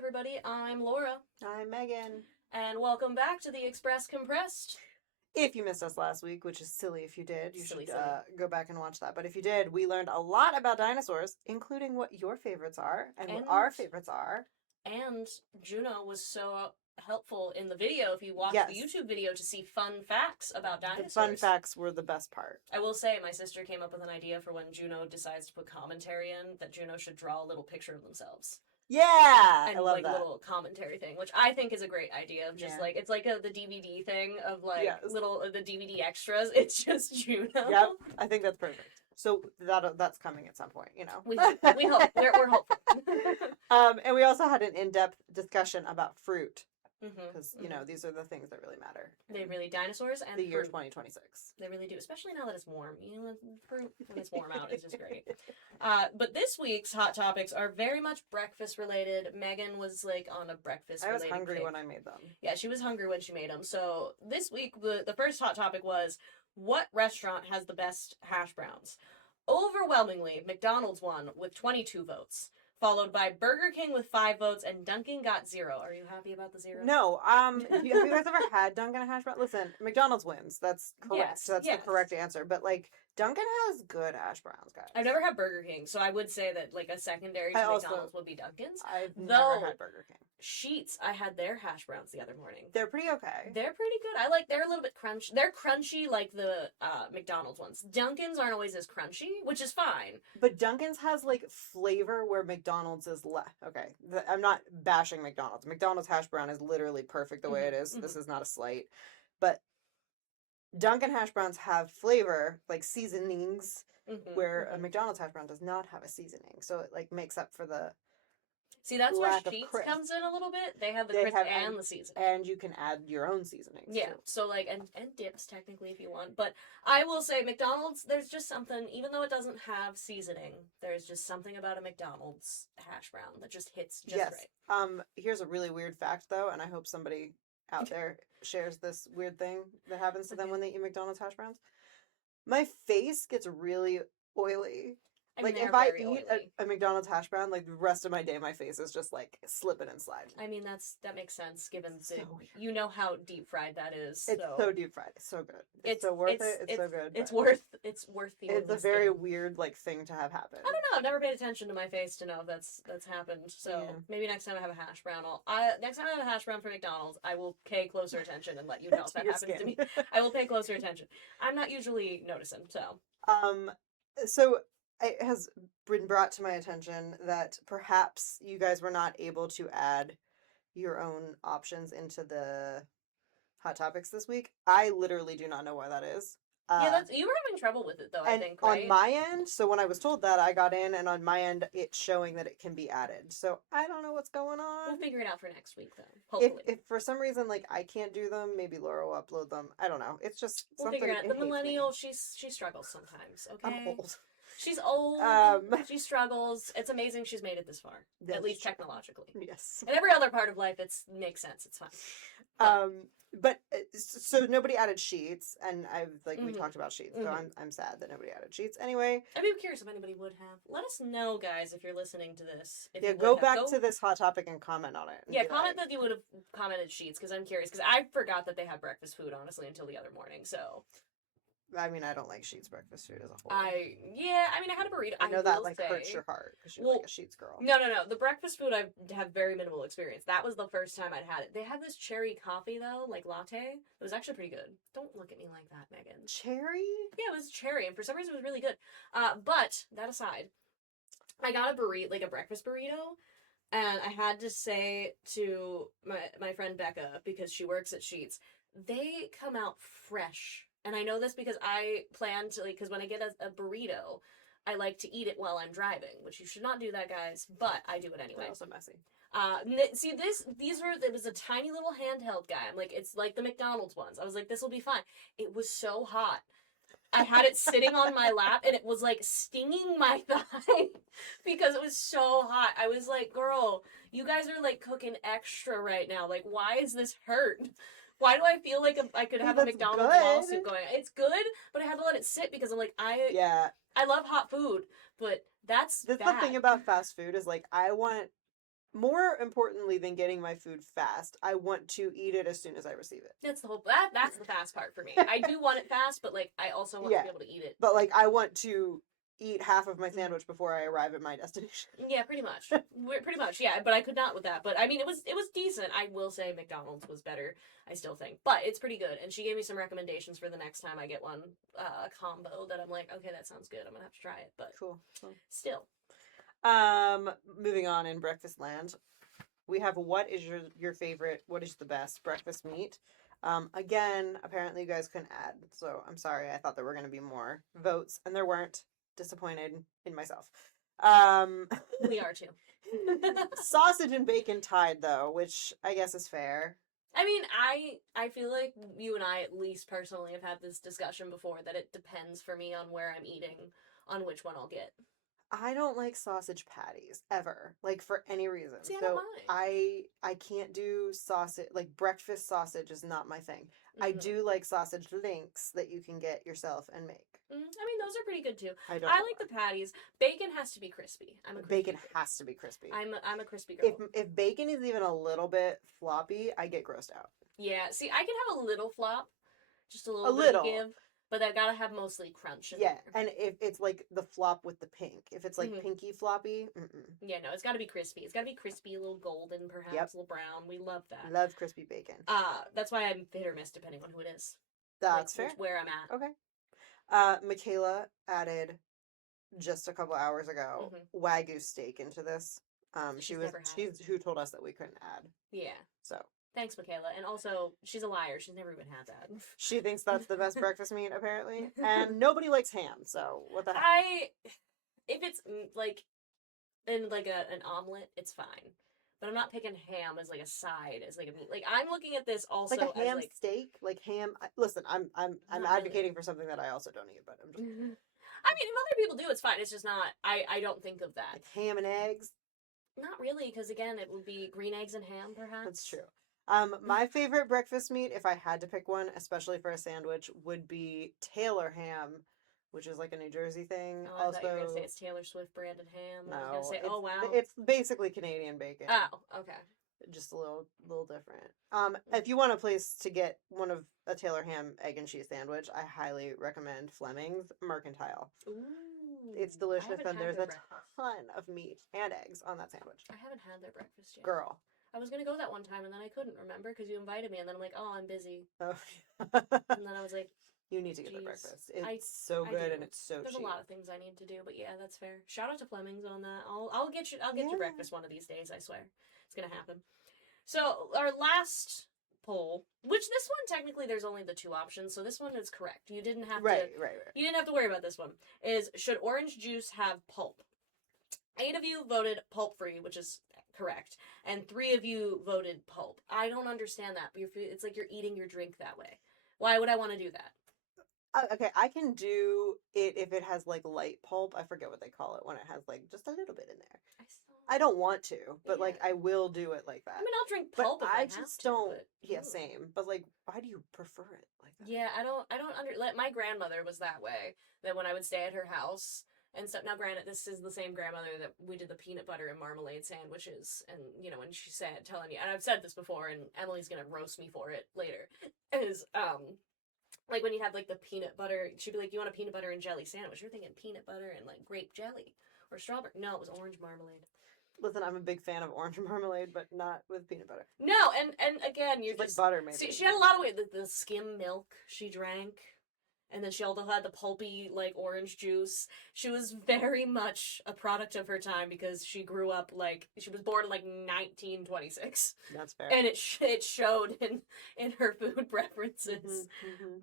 everybody. I'm Laura. I'm Megan. And welcome back to the Express Compressed. If you missed us last week, which is silly if you did, you Silly. should go back and watch that. But if you did, we learned a lot about dinosaurs, including what your favorites are and what our favorites are. And Juno was so helpful in the video, if you watch the YouTube video, to see fun facts about dinosaurs. The fun facts were the best part. I will say, my sister came up with an idea for when Juno decides to put commentary in, that Juno should draw a little picture of themselves. Yeah, and I love like that. A little commentary thing, which I think is a great idea. Of just like it's like the DVD thing of like little the DVD extras. It's just Juno. Yep, I think that's perfect. So that's coming at some point, you know. We hope we're hopeful. And we also had an in-depth discussion about fruit. Because, you know, these are the things that really matter. They really, dinosaurs and the year fruit. 2026. They really do, especially now that it's warm. You know, fruit when it's warm out is just great. But this week's hot topics are very much breakfast related. Megan was like on a breakfast related I was hungry kick. when I made them. Yeah, she was hungry when she made them. So this week, the first hot topic was, what restaurant has the best hash browns? Overwhelmingly, McDonald's won with 22 votes. Followed by Burger King with 5 votes, and Dunkin' got 0. Are you happy about the 0? No. Have you guys ever had Dunkin' hash brown? Listen, McDonald's wins. That's correct. Yes, That's the correct answer. But, like, Dunkin' has good hash browns, guys. I've never had Burger King, so I would say that, like, a secondary to McDonald's would be Dunkin's. I've never had Burger King. Sheetz, I had their hash browns the other morning. They're pretty okay. They're pretty good. They're a little bit crunchy. They're crunchy like the McDonald's ones. Dunkin's aren't always as crunchy, which is fine. But Dunkin's has, like, flavor where McDonald's is less. Okay, I'm not bashing McDonald's. McDonald's hash brown is literally perfect the way it is. This is not a slight. But Dunkin' hash browns have flavor, like seasonings, where a McDonald's hash brown does not have a seasoning. So it, like, makes up for the... See, that's where Sheetz comes in a little bit. They have the crisp and the seasoning. And you can add your own seasonings. Yeah, too. So like, and dips technically if you want. But I will say McDonald's, there's just something, even though it doesn't have seasoning, there's just something about a McDonald's hash brown that just hits just right. Here's a really weird fact though, and I hope somebody out there shares this weird thing that happens to them when they eat McDonald's hash browns. My face gets really oily. I mean, like, if I eat a McDonald's hash brown, like, the rest of my day, my face is just, like, slipping and sliding. I mean, that makes sense, given you know how deep fried that is. It's so deep fried. It's so good. It's so worth it. It's so good. It's worth the It's a very weird, like, thing to have happen. I don't know. I've never paid attention to my face to know if that's happened. So maybe next time I have a hash brown, next time I have a hash brown for McDonald's, I will pay closer attention and let you know if that happens to me. I will pay closer attention. I'm not usually noticing, so. So it has been brought to my attention that perhaps you guys were not able to add your own options into the hot topics this week. I literally do not know why that is. You were having trouble with it though, I think, right? On my end, so when I was told that, I got in, and on my end, it's showing that it can be added. So I don't know what's going on. We'll figure it out for next week, though. Hopefully. If for some reason, like, I can't do them, maybe Laura will upload them. I don't know. It's just something. We'll figure it out. The millennial, she struggles sometimes, okay? I'm old. She's old. She struggles. It's amazing she's made it this far, at least technologically. Yes. In every other part of life, it makes sense. It's fine. But so nobody added Sheetz, and we talked about Sheetz, so I'm sad that nobody added Sheetz. Anyway, I'd be curious if anybody would have. Let us know, guys, if you're listening to this. Go back to this hot topic and comment on it. Yeah, comment that you would have commented Sheetz, because I'm curious, because I forgot that they had breakfast food, honestly, until the other morning, so. I mean, I don't like Sheetz breakfast food as a whole. I had a burrito. I know that hurts your heart because you're like a Sheetz girl. No. The breakfast food I have very minimal experience. That was the first time I'd had it. They had this cherry coffee though, like latte. It was actually pretty good. Don't look at me like that, Megan. Cherry? Yeah, it was cherry, and for some reason it was really good. But that aside, I got a burrito, like a breakfast burrito. And I had to say to my friend Becca, because she works at Sheetz, they come out fresh. And I know this because I plan to, because when I get a burrito, I like to eat it while I'm driving, which you should not do that, guys, but I do it anyway. It's also messy. See, it was a tiny little handheld guy. I'm like, it's like the McDonald's ones. I was like, this will be fine. It was so hot. I had it sitting on my lap, and it was, like, stinging my thigh because it was so hot. I was like, girl, you guys are, like, cooking extra right now. Like, why is this hurt? Why do I feel like I could have a McDonald's lawsuit going? It's good, but I had to let it sit because I'm like, I love hot food, but that's the thing about fast food is, like, I want more importantly than getting my food fast, I want to eat it as soon as I receive it. That's the whole that's the fast part for me. I do want it fast, but like I also want to Yeah. be able to eat it. But like I want to eat half of my sandwich before I arrive at my destination. Yeah, pretty much. Pretty much, yeah. But I could not with that. But I mean, it was decent. I will say McDonald's was better. I still think, but it's pretty good. And she gave me some recommendations for the next time I get one combo that I'm like, okay, that sounds good. I'm gonna have to try it. But Cool. still, Moving on in breakfast land, we have what is your favorite? What is the best breakfast meat? Again, apparently you guys couldn't add, so I'm sorry. I thought there were going to be more votes, and there weren't. Disappointed in myself. we are too. Sausage and bacon tied though, which I guess is fair. I mean, I feel like you and I, at least personally, have had this discussion before that it depends for me on where I'm eating, on which one I'll get. I don't like sausage patties ever, like for any reason. See, I so don't mind. I can't do sausage, like breakfast sausage is not my thing. I Mhm. do like sausage links that you can get yourself and make. I mean, those are pretty good too. I don't. I like the patties. Bacon has to be crispy. I'm a crispy Bacon girl. has to be crispy. I'm a crispy girl. If bacon is even a little bit floppy, I get grossed out. Yeah, see, I can have a little flop, just a little A bit little. of give, but I gotta have mostly crunch in Yeah, there. and if it's like the flop with the pink, if it's like Mhm. pinky floppy, Yeah, no, it's gotta be crispy. It's gotta be crispy, a little golden, perhaps, Yep. a little brown. We love that. love crispy bacon. That's why I'm hit or miss depending on who it is. That's like, fair. Where I'm at. Okay. Michaela added just a couple hours ago Wagyu steak into this. She's who told us that we couldn't add. Yeah. So thanks, Michaela. And also, she's a liar. She's never even had that. she thinks that's the best breakfast meat, apparently, and nobody likes ham. So what the heck? If it's like in like an omelet, it's fine. But I'm not picking ham as like a side, as like a meat. Like I'm looking at this also like a ham as like steak, like ham. Listen, I'm advocating for something that I also don't eat, but I'm just. I mean, if other people do, it's fine. It's just not. I don't think of that. Like ham and eggs. Not really, because again, it would be green eggs and ham, perhaps. That's true. My favorite breakfast meat, if I had to pick one, especially for a sandwich, would be Taylor ham, which is like a New Jersey thing. Oh, I thought you were gonna say it's Taylor Swift branded ham. No, I was gonna say, oh wow, it's basically Canadian bacon. Oh, okay. Just a little different. If you want a place to get a Taylor ham egg and cheese sandwich, I highly recommend Fleming's Mercantile. Ooh, it's delicious, and there's a ton of meat and eggs on that sandwich. I haven't had their breakfast yet. Girl. I was gonna go that one time and then I couldn't remember because you invited me and then I'm like, oh, I'm busy. Oh. And then I was like, you need to get the breakfast. It's so good and it's so There's cheap. a lot of things I need to do, but yeah, that's fair. Shout out to Fleming's on that. I'll get you breakfast one of these days. I swear, it's gonna happen. So our last poll, which this one technically there's only the two options, so this one is correct. You didn't have right. You didn't have to worry about this one. Is should orange juice have pulp? 8 of you voted pulp free, which is correct, and 3 of you voted pulp. I don't understand that, but it's like you're eating your drink that way. Why would I want to do that? Okay, I can do it if it has like light pulp. I forget what they call it when it has like just a little bit in there. I don't want to, but like I will do it like that. I mean, I'll drink pulp, but if I just have to, don't. But, yeah, same. But like, why do you prefer it like that? Yeah, I don't my grandmother was that way. That when I would stay at her house and stuff. Now, granted, this is the same grandmother that we did the peanut butter and marmalade sandwiches, and you know, when she said, telling you, and I've said this before, and Emily's gonna roast me for it later, is like when you have like the peanut butter, she'd be like, "You want a peanut butter and jelly sandwich?" You're thinking peanut butter and like grape jelly or strawberry. No, it was orange marmalade. Listen, I'm a big fan of orange marmalade, but not with peanut butter. No, and again, you're just like butter, maybe. See, she had a lot of way the skim milk she drank, and then she also had the pulpy like orange juice. She was very much a product of her time because she grew up like she was born in like 1926. That's fair, and it showed in her food preferences.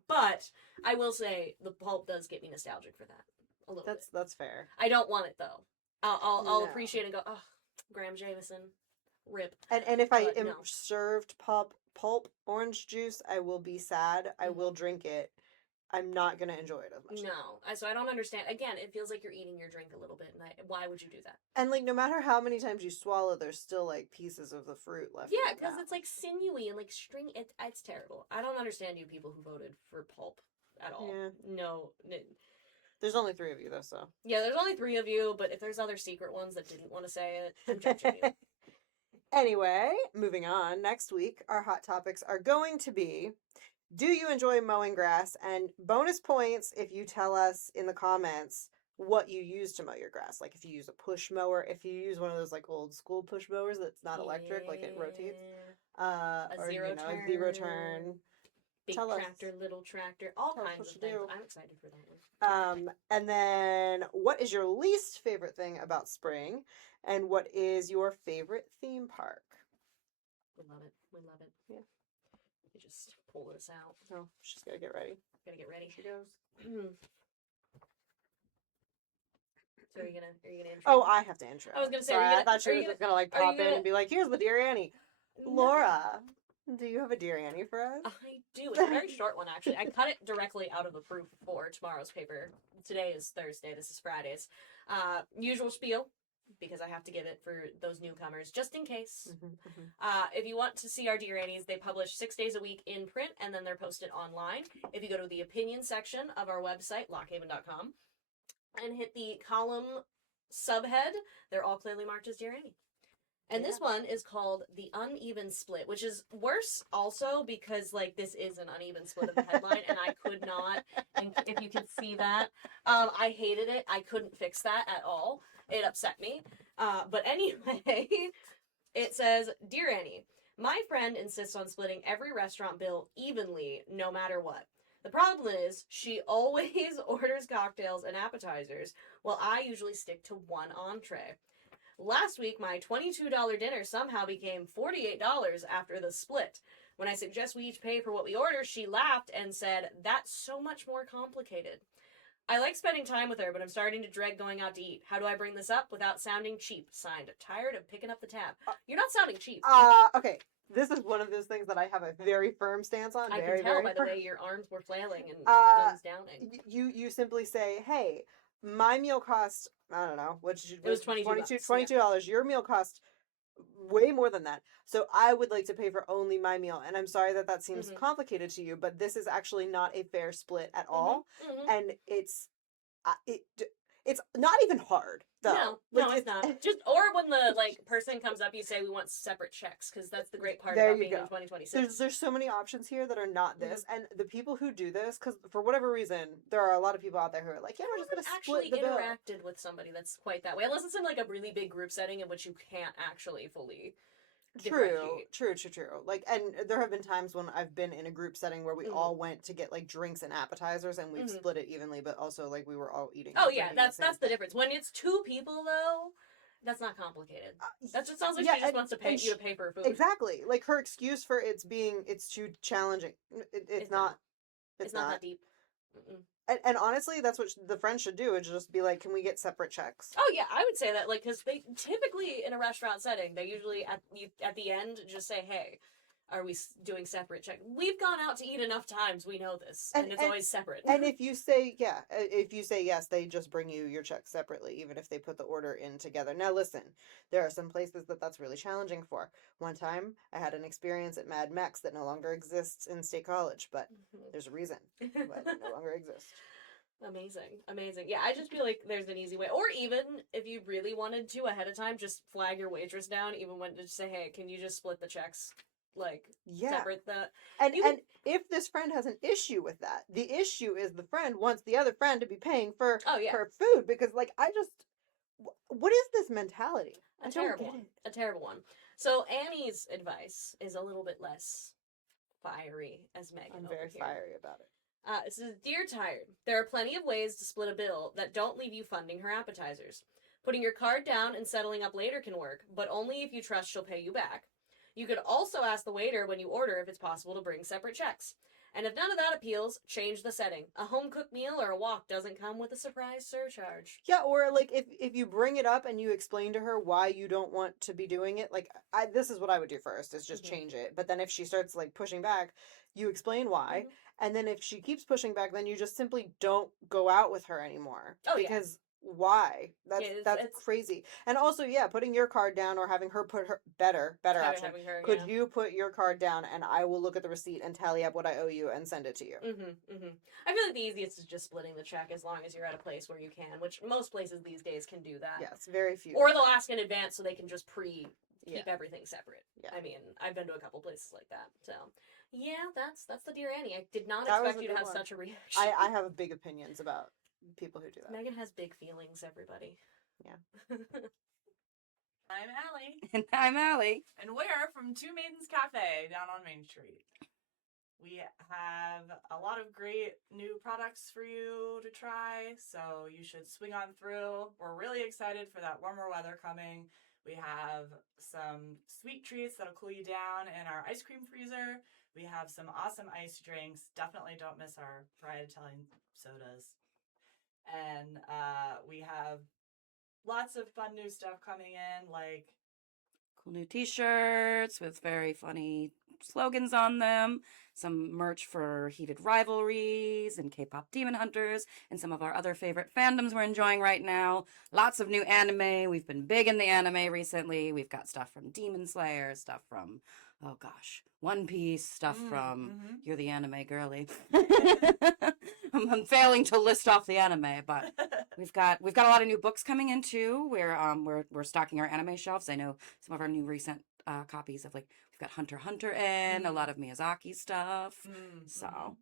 But I will say the pulp does get me nostalgic for that a little bit. That's fair. I don't want it though. I'll appreciate it and go, oh, Graham Jameson, rip. And if I am served pulp orange juice, I will be sad. I will drink it. I'm not gonna enjoy it as much. No, so I don't understand. Again, it feels like you're eating your drink a little bit, and why would you do that? And like, no matter how many times you swallow, there's still like pieces of the fruit left. Yeah, because it's like sinewy and like string. It's terrible. I don't understand you people who voted for pulp at all. Yeah. No. There's only 3 of you, though, so. Yeah, there's only 3 of you, but if there's other secret ones that didn't want to say it, I'm judging you. Anyway, moving on. Next week, our hot topics are going to be: do you enjoy mowing grass? And bonus points if you tell us in the comments what you use to mow your grass. Like if you use a push mower, if you use one of those like old school push mowers that's not electric, like it rotates. A Or zero a zero turn. big Tell us. tractor, little tractor, all Tell us kinds what of you things. do. I'm excited for that one. And then what is your least favorite thing about spring? And what is your favorite theme park? We love it. We love it. Yeah. You just pull this out. Oh, she's gotta get ready. Gotta get ready. She goes. So are you gonna intro? Oh, I have to intro. I was gonna say, Sorry, I thought she was just gonna like pop in and be like, "Here's the Dear Annie." No. Laura, do you have a Dear Annie for us? I do. It's a very short one, actually. I cut it directly out of the proof for tomorrow's paper. Today is Thursday. This is Friday's. Usual spiel, because I have to give it for those newcomers, just in case. If you want to see our Dear Annies, they publish 6 days a week in print, and then they're posted online. If you go to the opinion section of our website, lockhaven.com, and hit the column subhead, they're all clearly marked as Dear Annie. And this one is called The Uneven Split, which is worse also because, like, this is an uneven split of the headline, and I could not, and if you can see that, I hated it. I couldn't fix that at all. It upset me. But anyway, it says, Dear Annie, my friend insists on splitting every restaurant bill evenly, no matter what. The problem is, she always orders cocktails and appetizers, while I usually stick to one entree. Last week, my $22 dinner somehow became $48 after the split. When I suggest we each pay for what we order, she laughed and said, "That's so much more complicated." I like spending time with her, but I'm starting to dread going out to eat. How do I bring this up without sounding cheap? Signed, tired of picking up the tab. You're not sounding cheap. Okay. This is one of those things that I have a very firm stance on. I very, can tell very by firm. the way your arms were flailing and thumbs downing. You simply say, "Hey, my meal cost, I don't know, what did you, It was $22. $22. Your meal cost way more than that. So I would like to pay for only my meal. And I'm sorry that seems complicated to you, but this is actually not a fair split at all. And it's not even hard, though. No, it's not. Just or when the person comes up, you say we want separate checks because that's the great part There about you being go. in 2026. There's so many options here that are not this, and the people who do this, because for whatever reason, there are a lot of people out there who are like, "Yeah, we're just gonna split the bill." Interacted with somebody that's quite that way, unless it's in like a really big group setting in which you can't actually fully. True. Like, and there have been times when I've been in a group setting where we all went to get like drinks and appetizers, and we've split it evenly, but also like we were all eating. Oh yeah, that's the difference. When it's two people though, that's not complicated. That just sounds like she just wants to pay you to pay for her food. Exactly. Like her excuse for it's too challenging. It's not. It's not that deep. Mm-mm. And honestly, that's what the friends should do, is just be like, "Can we get separate checks?" Oh yeah, I would say that, like, because they typically in a restaurant setting, they usually at the end just say, "Hey, are we doing separate check?" We've gone out to eat enough times, we know this, and it's always separate. And if you say yes, they just bring you your check separately, even if they put the order in together. Now listen, there are some places that's really challenging for. One time, I had an experience at Mad Mex that no longer exists in State College, but there's a reason why it no longer exists. Amazing. Yeah, I just feel like there's an easy way. Or even if you really wanted to ahead of time, just flag your waitress down, even when to just say, "Hey, can you just split the checks?" Separate the... And if this friend has an issue with that, the issue is the friend wants the other friend to be paying for her food, because, like, what is this mentality? A terrible one. So Annie's advice is a little bit less fiery as Megan. I'm very fiery about it. It says, "Dear Tired, there are plenty of ways to split a bill that don't leave you funding her appetizers. Putting your card down and settling up later can work, but only if you trust she'll pay you back. You could also ask the waiter when you order if it's possible to bring separate checks. And if none of that appeals, change the setting. A home-cooked meal or a walk doesn't come with a surprise surcharge." Yeah, or, like, if you bring it up and you explain to her why you don't want to be doing it, like, this is what I would do first, is just change it. But then if she starts, like, pushing back, you explain why. And then if she keeps pushing back, then you just simply don't go out with her anymore. Because... why? That's crazy. And also, putting your card down or having her put her better option. Could you put your card down and I will look at the receipt and tally up what I owe you and send it to you? I feel like the easiest is just splitting the check as long as you're at a place where you can, which most places these days can do that. Yes, very few. Or they'll ask in advance so they can just keep everything separate. Yeah. I mean, I've been to a couple places like that. So, yeah, that's the Dear Annie. I did not That was expect a you to good have one. such a reaction. I have big opinions about people who do that. Megan has big feelings, everybody. Yeah. I'm Allie. And I'm Allie. And we're from Two Maidens Cafe down on Main Street. We have a lot of great new products for you to try, so you should swing on through. We're really excited for that warmer weather coming. We have some sweet treats that'll cool you down in our ice cream freezer. We have some awesome ice drinks. Definitely don't miss our fried Italian sodas. And we have lots of fun new stuff coming in, like Cool new t-shirts with very funny slogans on them. Some merch for heated rivalries and K-pop demon hunters and some of our other favorite fandoms we're enjoying right now. Lots of new anime. We've been big in the anime recently. We've got stuff from Demon Slayer, stuff from, oh gosh, One Piece, stuff from You're the Anime Girly. I'm failing to list off the anime, but we've got a lot of new books coming in too. We're stocking our anime shelves. I know some of our new recent copies of, like, we've got Hunter x Hunter in, a lot of Miyazaki stuff. So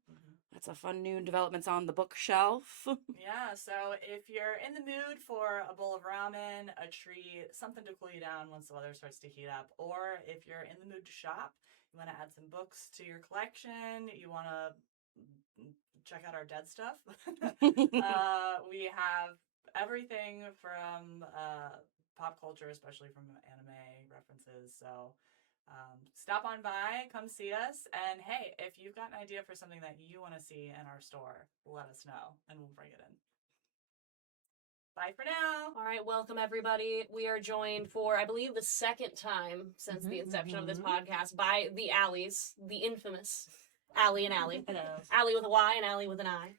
that's a fun new developments on the bookshelf. Yeah, so if you're in the mood for a bowl of ramen, a treat, something to cool you down once the weather starts to heat up, or if you're in the mood to shop, you want to add some books to your collection, you want to check out our dead stuff, we have everything from pop culture, especially from anime references. So stop on by, come see us, and hey, if you've got an idea for something that you want to see in our store, let us know and we'll bring it in. Bye for now. All right, welcome everybody. We are joined for, I believe, the second time since the inception of this podcast by the Allies, the infamous Allie and Allie. Hello. Allie with a Y and Allie with an I.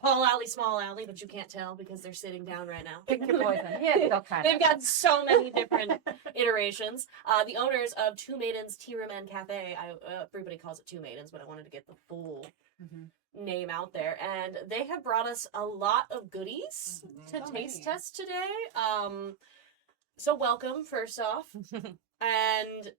Tall Allie, small Allie, but you can't tell because they're sitting down right now. Pick your poison. Yeah, still kind They've got so many different iterations. The owners of Two Maidens Tea Room and Cafe. Everybody calls it Two Maidens, but I wanted to get the full name out there. And they have brought us a lot of goodies to taste test today. So welcome, first off. And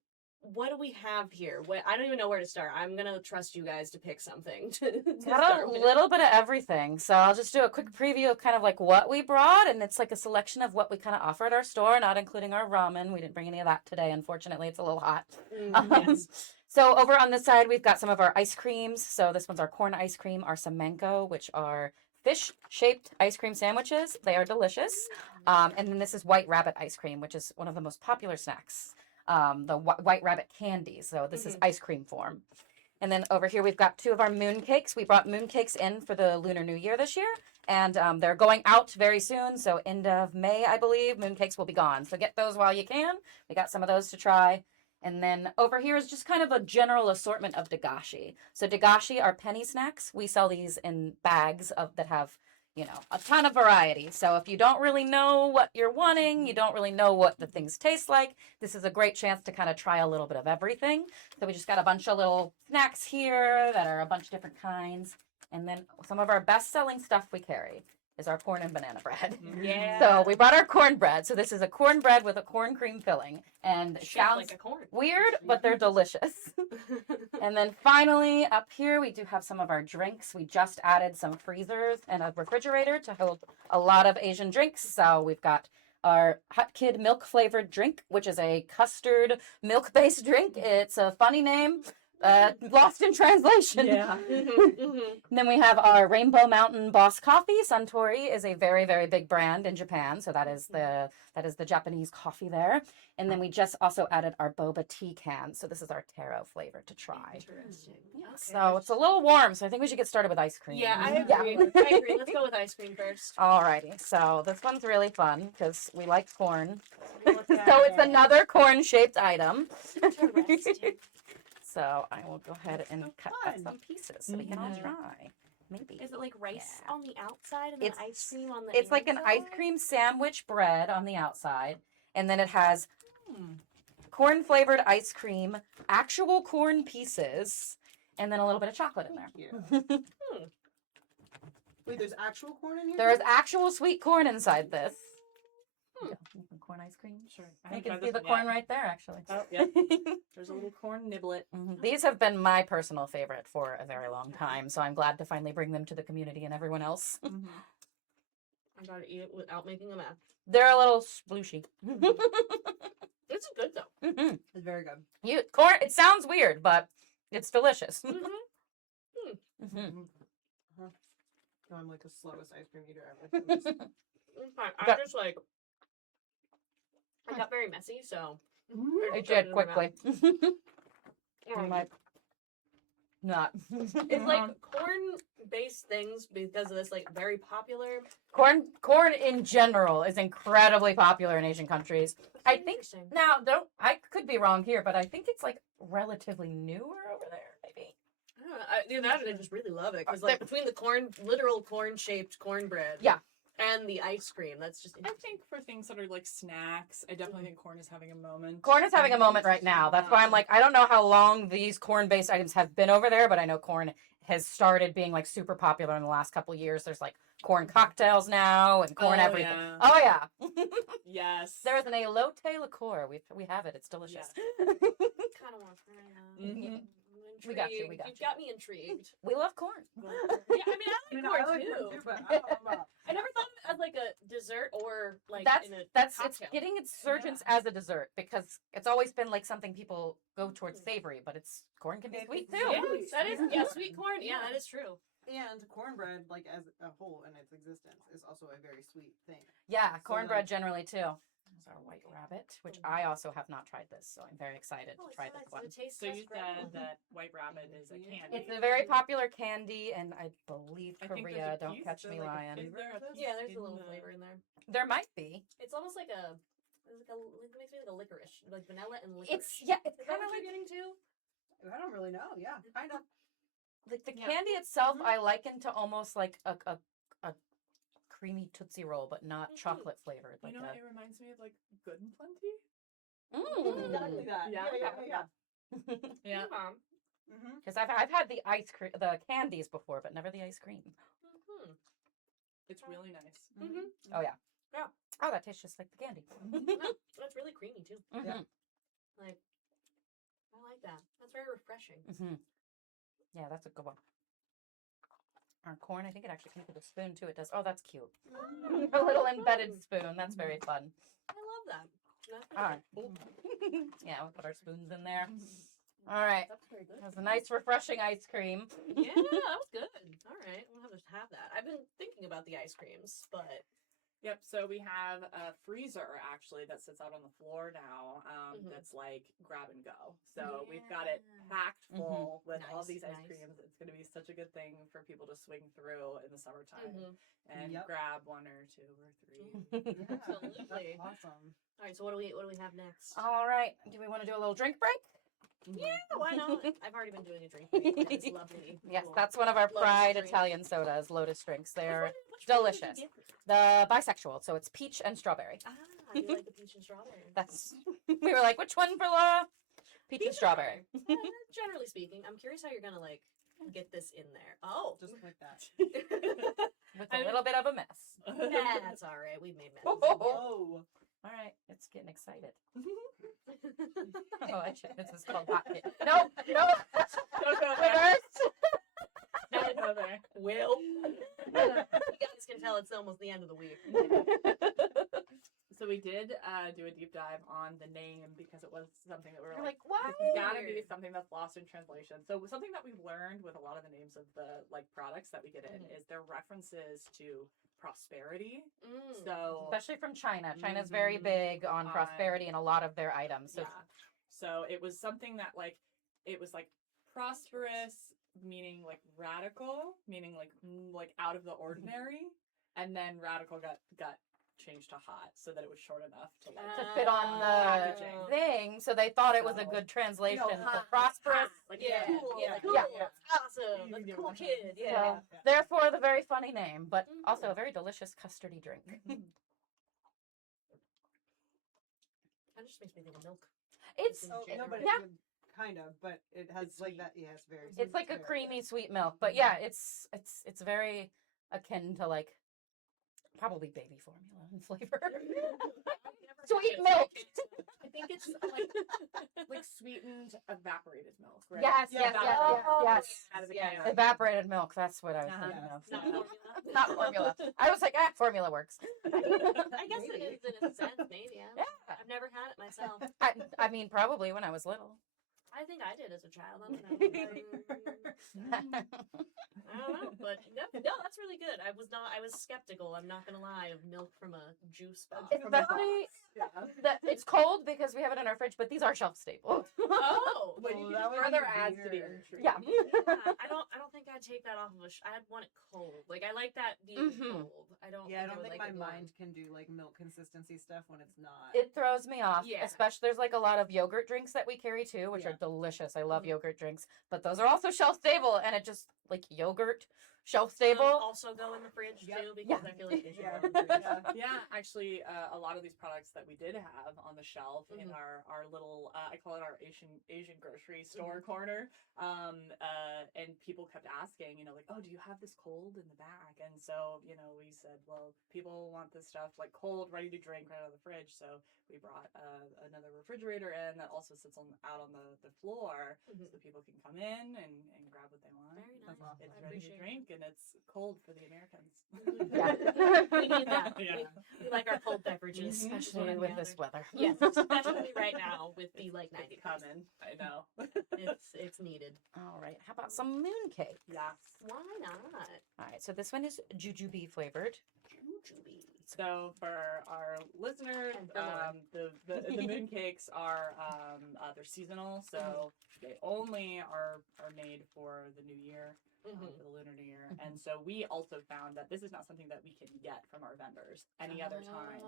what do we have here? I don't even know where to start. I'm going to trust you guys to pick something. To Got start a with. little bit of everything. So I'll just do a quick preview of kind of like what we brought. And it's like a selection of what we kind of offer at our store, not including our ramen. We didn't bring any of that today. Unfortunately, it's a little hot. Yes. So over on this side, we've got some of our ice creams. So this one's our corn ice cream, our semenko, which are fish-shaped ice cream sandwiches. They are delicious. And then this is white rabbit ice cream, which is one of the most popular snacks. The white rabbit candy. So this is ice cream form. And then over here, we've got two of our moon cakes. We brought moon cakes in for the Lunar New Year this year. And they're going out very soon. So end of May, I believe, moon cakes will be gone. So get those while you can. We got some of those to try. And then over here is just kind of a general assortment of dagashi. So dagashi are penny snacks. We sell these in bags that have, you know, a ton of variety. So if you don't really know what you're wanting, you don't really know what the things taste like, this is a great chance to kind of try a little bit of everything. So we just got a bunch of little snacks here that are a bunch of different kinds. And then some of our best-selling stuff we carry is our corn and banana bread. Yeah. So we brought our cornbread. So this is a cornbread with a corn cream filling. And it Shaped sounds like a corn. weird, but they're delicious. And then finally, up here, we do have some of our drinks. We just added some freezers and a refrigerator to hold a lot of Asian drinks. So we've got our Hot Kid milk flavored drink, which is a custard milk-based drink. It's a funny name. Lost in translation. Yeah. And then we have our Rainbow Mountain Boss Coffee. Suntory is a very, very big brand in Japan, so that is the Japanese coffee there. And then we just also added our boba tea can. So this is our taro flavor to try. Interesting. Yeah, Okay. so it's a little warm, so I think we should get started with ice cream. Yeah, I agree. I agree. Let's go with ice cream first. Alrighty, so this one's really fun because we like corn. Look at So it's it. another corn-shaped item. Interesting. So I will go ahead and cut up fun. some pieces so we can all try. Maybe. Is it like rice Yeah. on the outside and then It's- ice cream on the It's like an ice inside? cream sandwich bread on the outside, and then it has corn flavored ice cream, actual corn pieces, and then a little bit of chocolate in there. Yeah. Wait, there's actual corn in here? There is actual sweet corn inside this. Corn ice cream. Sure. You can see the corn right there, actually. Oh, yeah. There's a little corn niblet. These have been my personal favorite for a very long time, so I'm glad to finally bring them to the community and everyone else. I gotta eat it without making a mess. They're a little splooshy. It's good though. It's very good. Corn. It sounds weird, but it's delicious. I'm like the slowest ice cream eater ever. It's fine. I just like. I got very messy, so. I did quickly. I might not. It's like corn-based things because of this like very popular. Corn in general is incredibly popular in Asian countries. I think Interesting. now I could be wrong here, but I think it's like relatively newer over there, maybe. Either that or they just really love it because like between the literal corn-shaped cornbread, Yeah. and the ice cream, that's just. I think for things that are like snacks, I definitely think corn is having a moment. Corn is having a moment right now. That's why I'm like, I don't know how long these corn-based items have been over there, but I know corn has started being like super popular in the last couple years. There's like corn cocktails now and corn everything. Yeah. Oh yeah. Yes. There's an elote liqueur. We have it. It's delicious. kind of want to try that. Mhm. I'm We got you, intrigued. we got You've you. got me intrigued. We love corn. Yeah, I mean, I like corn too. but I don't know. I never thought of it as like a dessert or like That's in a it's cocktail. getting its surgence as a dessert because it's always been like something people go towards savory, but it's corn can be sweet too. Yeah, Really that is sweet. sweet corn. Yeah, that is true. And cornbread, like as a whole in its existence, is also a very sweet thing. Yeah, So, cornbread like- generally too. There's our white rabbit, which I also have not tried this, so I'm very excited to try this one. So you said that white rabbit is a candy. It's a very popular candy, and I believe I think there's Korea. a Don't piece, catch there's me like a lying. piece there that's Yeah, there's a in little the- flavor in there. There might be. It's almost like a. It's like it makes me like a licorice, like vanilla and licorice. It's yeah. It's Is that kind of what like you're getting to? I don't really know. Yeah, kind of. like the Yeah. candy itself. Mhm. I liken to almost like a creamy Tootsie Roll, but not Mhm. chocolate flavored. You Like know, a, it reminds me of like Good and Plenty. Exactly that. Yeah. Yeah. Yeah. Mom. Mm-hmm. Because I've had the the candies before, but never the ice cream. Mm-hmm. It's really nice. Mm-hmm. Oh yeah. Yeah. Oh, that tastes just like the candy. That's really creamy too. Mhm. Like, I like that. That's very refreshing. Mhm. Yeah, that's a good one. Our corn, I think it actually comes with a spoon too. It does. Oh, that's cute. A little embedded spoon. That's very fun. I love that. That's All right. Oh, Yeah, we'll put our spoons in there. All right. that's very good. That's a nice, refreshing ice cream. Yeah, that was good. All right, we'll have to have that. I've been thinking about the ice creams, but Yep. So we have a freezer actually that sits out on the floor now. Mhm. That's like grab and go. So we've got it Yeah. packed Mhm. full with all Nice, these ice nice. creams. It's going to be such a good thing for people to swing through in the summertime Mhm. and Yep. grab one or two or three. Yeah, Absolutely. that's awesome. all right. So what do we have next? All right. Do we want to do a little drink break? Yeah, why not? I've already been doing a drink. break, and It's lovely. Yes, Cool. that's one of our Lotus pride drink. Italian sodas, Lotus drinks. They're Which one did you delicious. get? the bisexual, so it's peach and strawberry. Ah, I do like the peach and strawberry. That's we were like, which one for la? Peach and strawberry. Generally speaking, I'm curious how you're gonna like get this in there. Oh, Just like that. With a little bit of a mess. that's all right. We've made messes. Oh. All right, it's getting excited. Oh, actually, this is called hot hit. No, no. Don't go there. Reverse. Don't go there. Will. You guys can tell it's almost the end of the week. So we did do a deep dive on the name because it was something that we were You're like, like, what? this has got to be Weird. something that's lost in translation. So something that we've learned with a lot of the names of the like products that we get in is their references to prosperity. Mm. So Especially from China. China's very Mhm. big on prosperity in a lot of their items. So yeah. So it was something that like it was like prosperous, meaning like radical, meaning like out of the ordinary, and then radical got changed to hot so that it was short enough to like to fit on the packaging. thing, so they thought it was a So, good translation you know, for hot, prosperous. like Yeah, cool, yeah, like, cool, cool, Yeah. that's awesome. That's a cool kid. Yeah. So, therefore, the very funny name, but Mhm. also a very delicious custardy drink. That just makes me think of milk. It's Oh, no, but Yeah. kind of, but it has It's like sweet. that. Yeah, it's very. it's like a very creamy good. sweet milk, but yeah, it's very akin to like probably baby formula in flavor. Never Sweet had it. milk. I think it's like sweetened evaporated milk, right? Yes, Yeah. yes, yes, yes, Oh, yes. Out of the yes. can. Evaporated milk. That's what I was Uh-huh. thinking of. Not Yeah. formula. Not formula. I was like, formula works. I guess it Maybe. is in a sense, maybe. Yeah. I've never had it myself. I mean, probably when I was little. I think I did as a child. I don't know. I don't know, but no, that's really good. I was skeptical. I'm not gonna lie of milk from a juice box. Especially that it's cold because we have it in our fridge, but these are shelf stable. Oh, But Oh, you that can would further be adds to the weird. intrigue. Yeah. I don't think I'd take that off of I'd want it cold. Like I like that being Mhm. cold. I don't. Yeah, I don't would think like my it warm. mind can do like milk consistency stuff when it's not. It throws me off. Yeah. Especially there's like a lot of yogurt drinks that we carry too, which Yeah. are delicious. I love Mhm. yogurt drinks, but those are also shelf stable, and it just like yogurt shelf Some stable. also go in the fridge Yep. too because Yeah. I feel like they should Yeah. go in the fridge. Yeah, actually, a lot of these products that we did have on the shelf in Mhm. our little, I call it our Asian grocery store corner, and people kept asking, like, oh, do you have this cold in the back? And so, we said, well, people want this stuff like cold, ready to drink right out of the fridge. So we brought another refrigerator in that also sits out on the floor, Mhm. so people can come in and grab what they want. Very nice. awesome. It's I ready to appreciate drink, and it's cold for the Americans. Yeah. We need that. Yeah. We like our cold beverages, Mhm. Especially with this weather. Yes, especially right now with the like 90 It's coming. I know. It's needed. All right. How about some moon cake? Yes. Why not? All right. So this one is jujube flavored. Jujube. So for our listeners, And for Lauren. the moon cakes are they're seasonal, so they only are made for the new year, Mhm. for the lunar new year. And so we also found that this is not something that we can get from our vendors any other time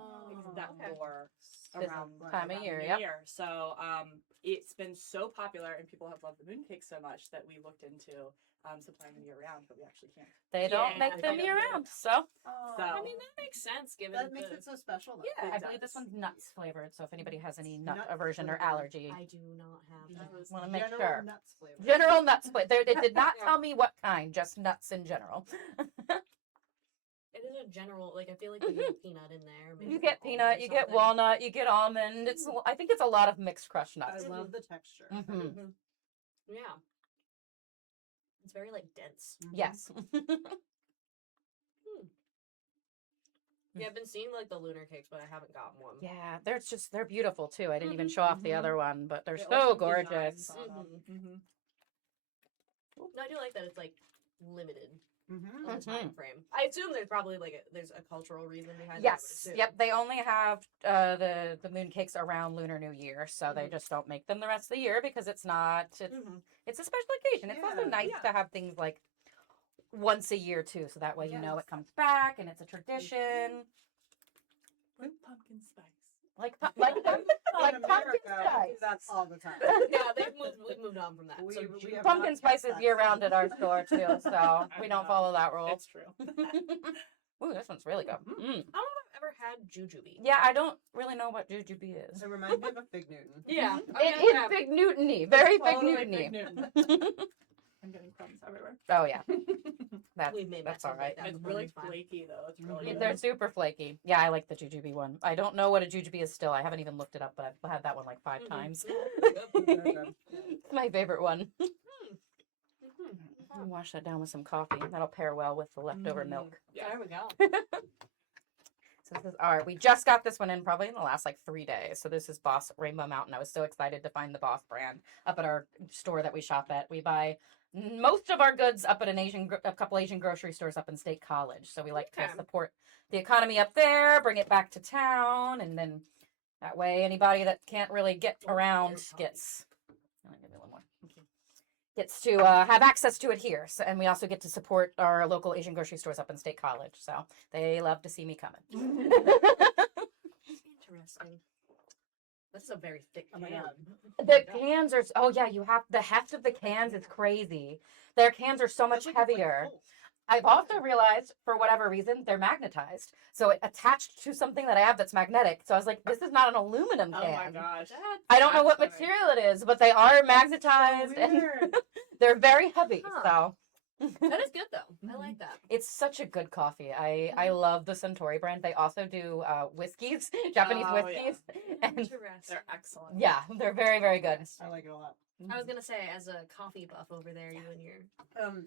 except okay. for This around time of around year, the yep. new year. So it's been so popular and people have loved the moon cakes so much that we looked into supplying them year round, but we actually can't. They don't Yeah, make they them don't year do round, that. so So I mean that makes sense given That makes the- it so special. Though. Yeah, I It believe this does. one's nuts flavored. So if anybody has any nut Nut aversion or flavored. allergy, I do not have That that. was wanna make General sure. Nuts flavor. general nuts flavor. It did not Yeah. tell me what kind, just nuts in general. It is a general like I feel like you get peanut in there. maybe You some get almond peanut, or you get something. walnut, you get almond. I think it's a lot of mixed crushed I nuts. love the texture. Mhm. Mhm. Yeah. It's very like dense. Mhm. Yes. Yeah, I've been seeing like the lunar cakes, but I haven't gotten one. Yeah, they're beautiful too. I didn't even show off the Mhm. other one, but they're They so also have gorgeous. designs on them. Mhm. No, I do like that it's like limited Mhm. on the time frame. I assume there's probably like there's a cultural reason behind Yes. that. Yep. They only have the moon cakes around Lunar New Year, so they Mhm. just don't make them the rest of the year because it's Mm-hmm. it's a special occasion. It's also Yeah. nice Yeah. to have things like once a year too, so that way you know Yes. it comes back and it's a tradition. Like pumpkin spice. Like like In pumpkin America, spice. that's all the time. Yeah, we've moved on from that. We- so we Ju- have Pumpkin not spice kept is that year round since. at our store too, so we don't know. follow that rule. It's true. Ooh, this one's really good. Mhm. Mm. I don't know if I've ever had jujube. Yeah, I don't really know what jujube is. It reminds me of a fig Newton. Yeah, It is Big Newtony, very Big Totally Newtony. Big Newton. I'm getting crumbs everywhere. Oh yeah, that's We've made that's that all right. someday. It's That's really fine. flaky though. It's really Mhm. good. They're super flaky. Yeah, I like the jujube one. I don't know what a jujube is still. I haven't even looked it up, but I've had that one like 5 Mhm. times. Good. It's my favorite one. Mhm. I'll wash that down with some coffee. That'll pair well with the leftover Mhm. milk. Yeah. There we go. So this is all right. We just got this one in probably in the last like 3 days. So this is Boss Rainbow Mountain. I was so excited to find the Boss brand up at our store that we shop at. We buy most of our goods up at a couple Asian grocery stores up in State College. So we like to Okay. support the economy up there, bring it back to town, and then that way anybody that can't really get around gets. I'll give you a little more. Gets to have access to it here. So, and we also get to support our local Asian grocery stores up in State College. So they love to see me coming. Interesting. This is a very thick Oh my can. God. The cans are, oh yeah, you have, the heft of the cans is crazy. Their cans are so much Feels like it's, like, heavier. cold. I've also realized, for whatever reason, they're magnetized. So it attached to something that I have that's magnetic. So I was like, this is not an aluminum Oh can. my gosh. I don't know what That's funny. material it is, but they are magnetized and Weird. they're very heavy. Huh. So That is good though. I like that. It's such a good coffee. I love the Suntory brand. They also do whiskeys, Japanese Oh, yeah. whiskeys, and Interesting. They're excellent. yeah, they're very very good. I like it a lot. I was gonna say, as a coffee buff over there, you and your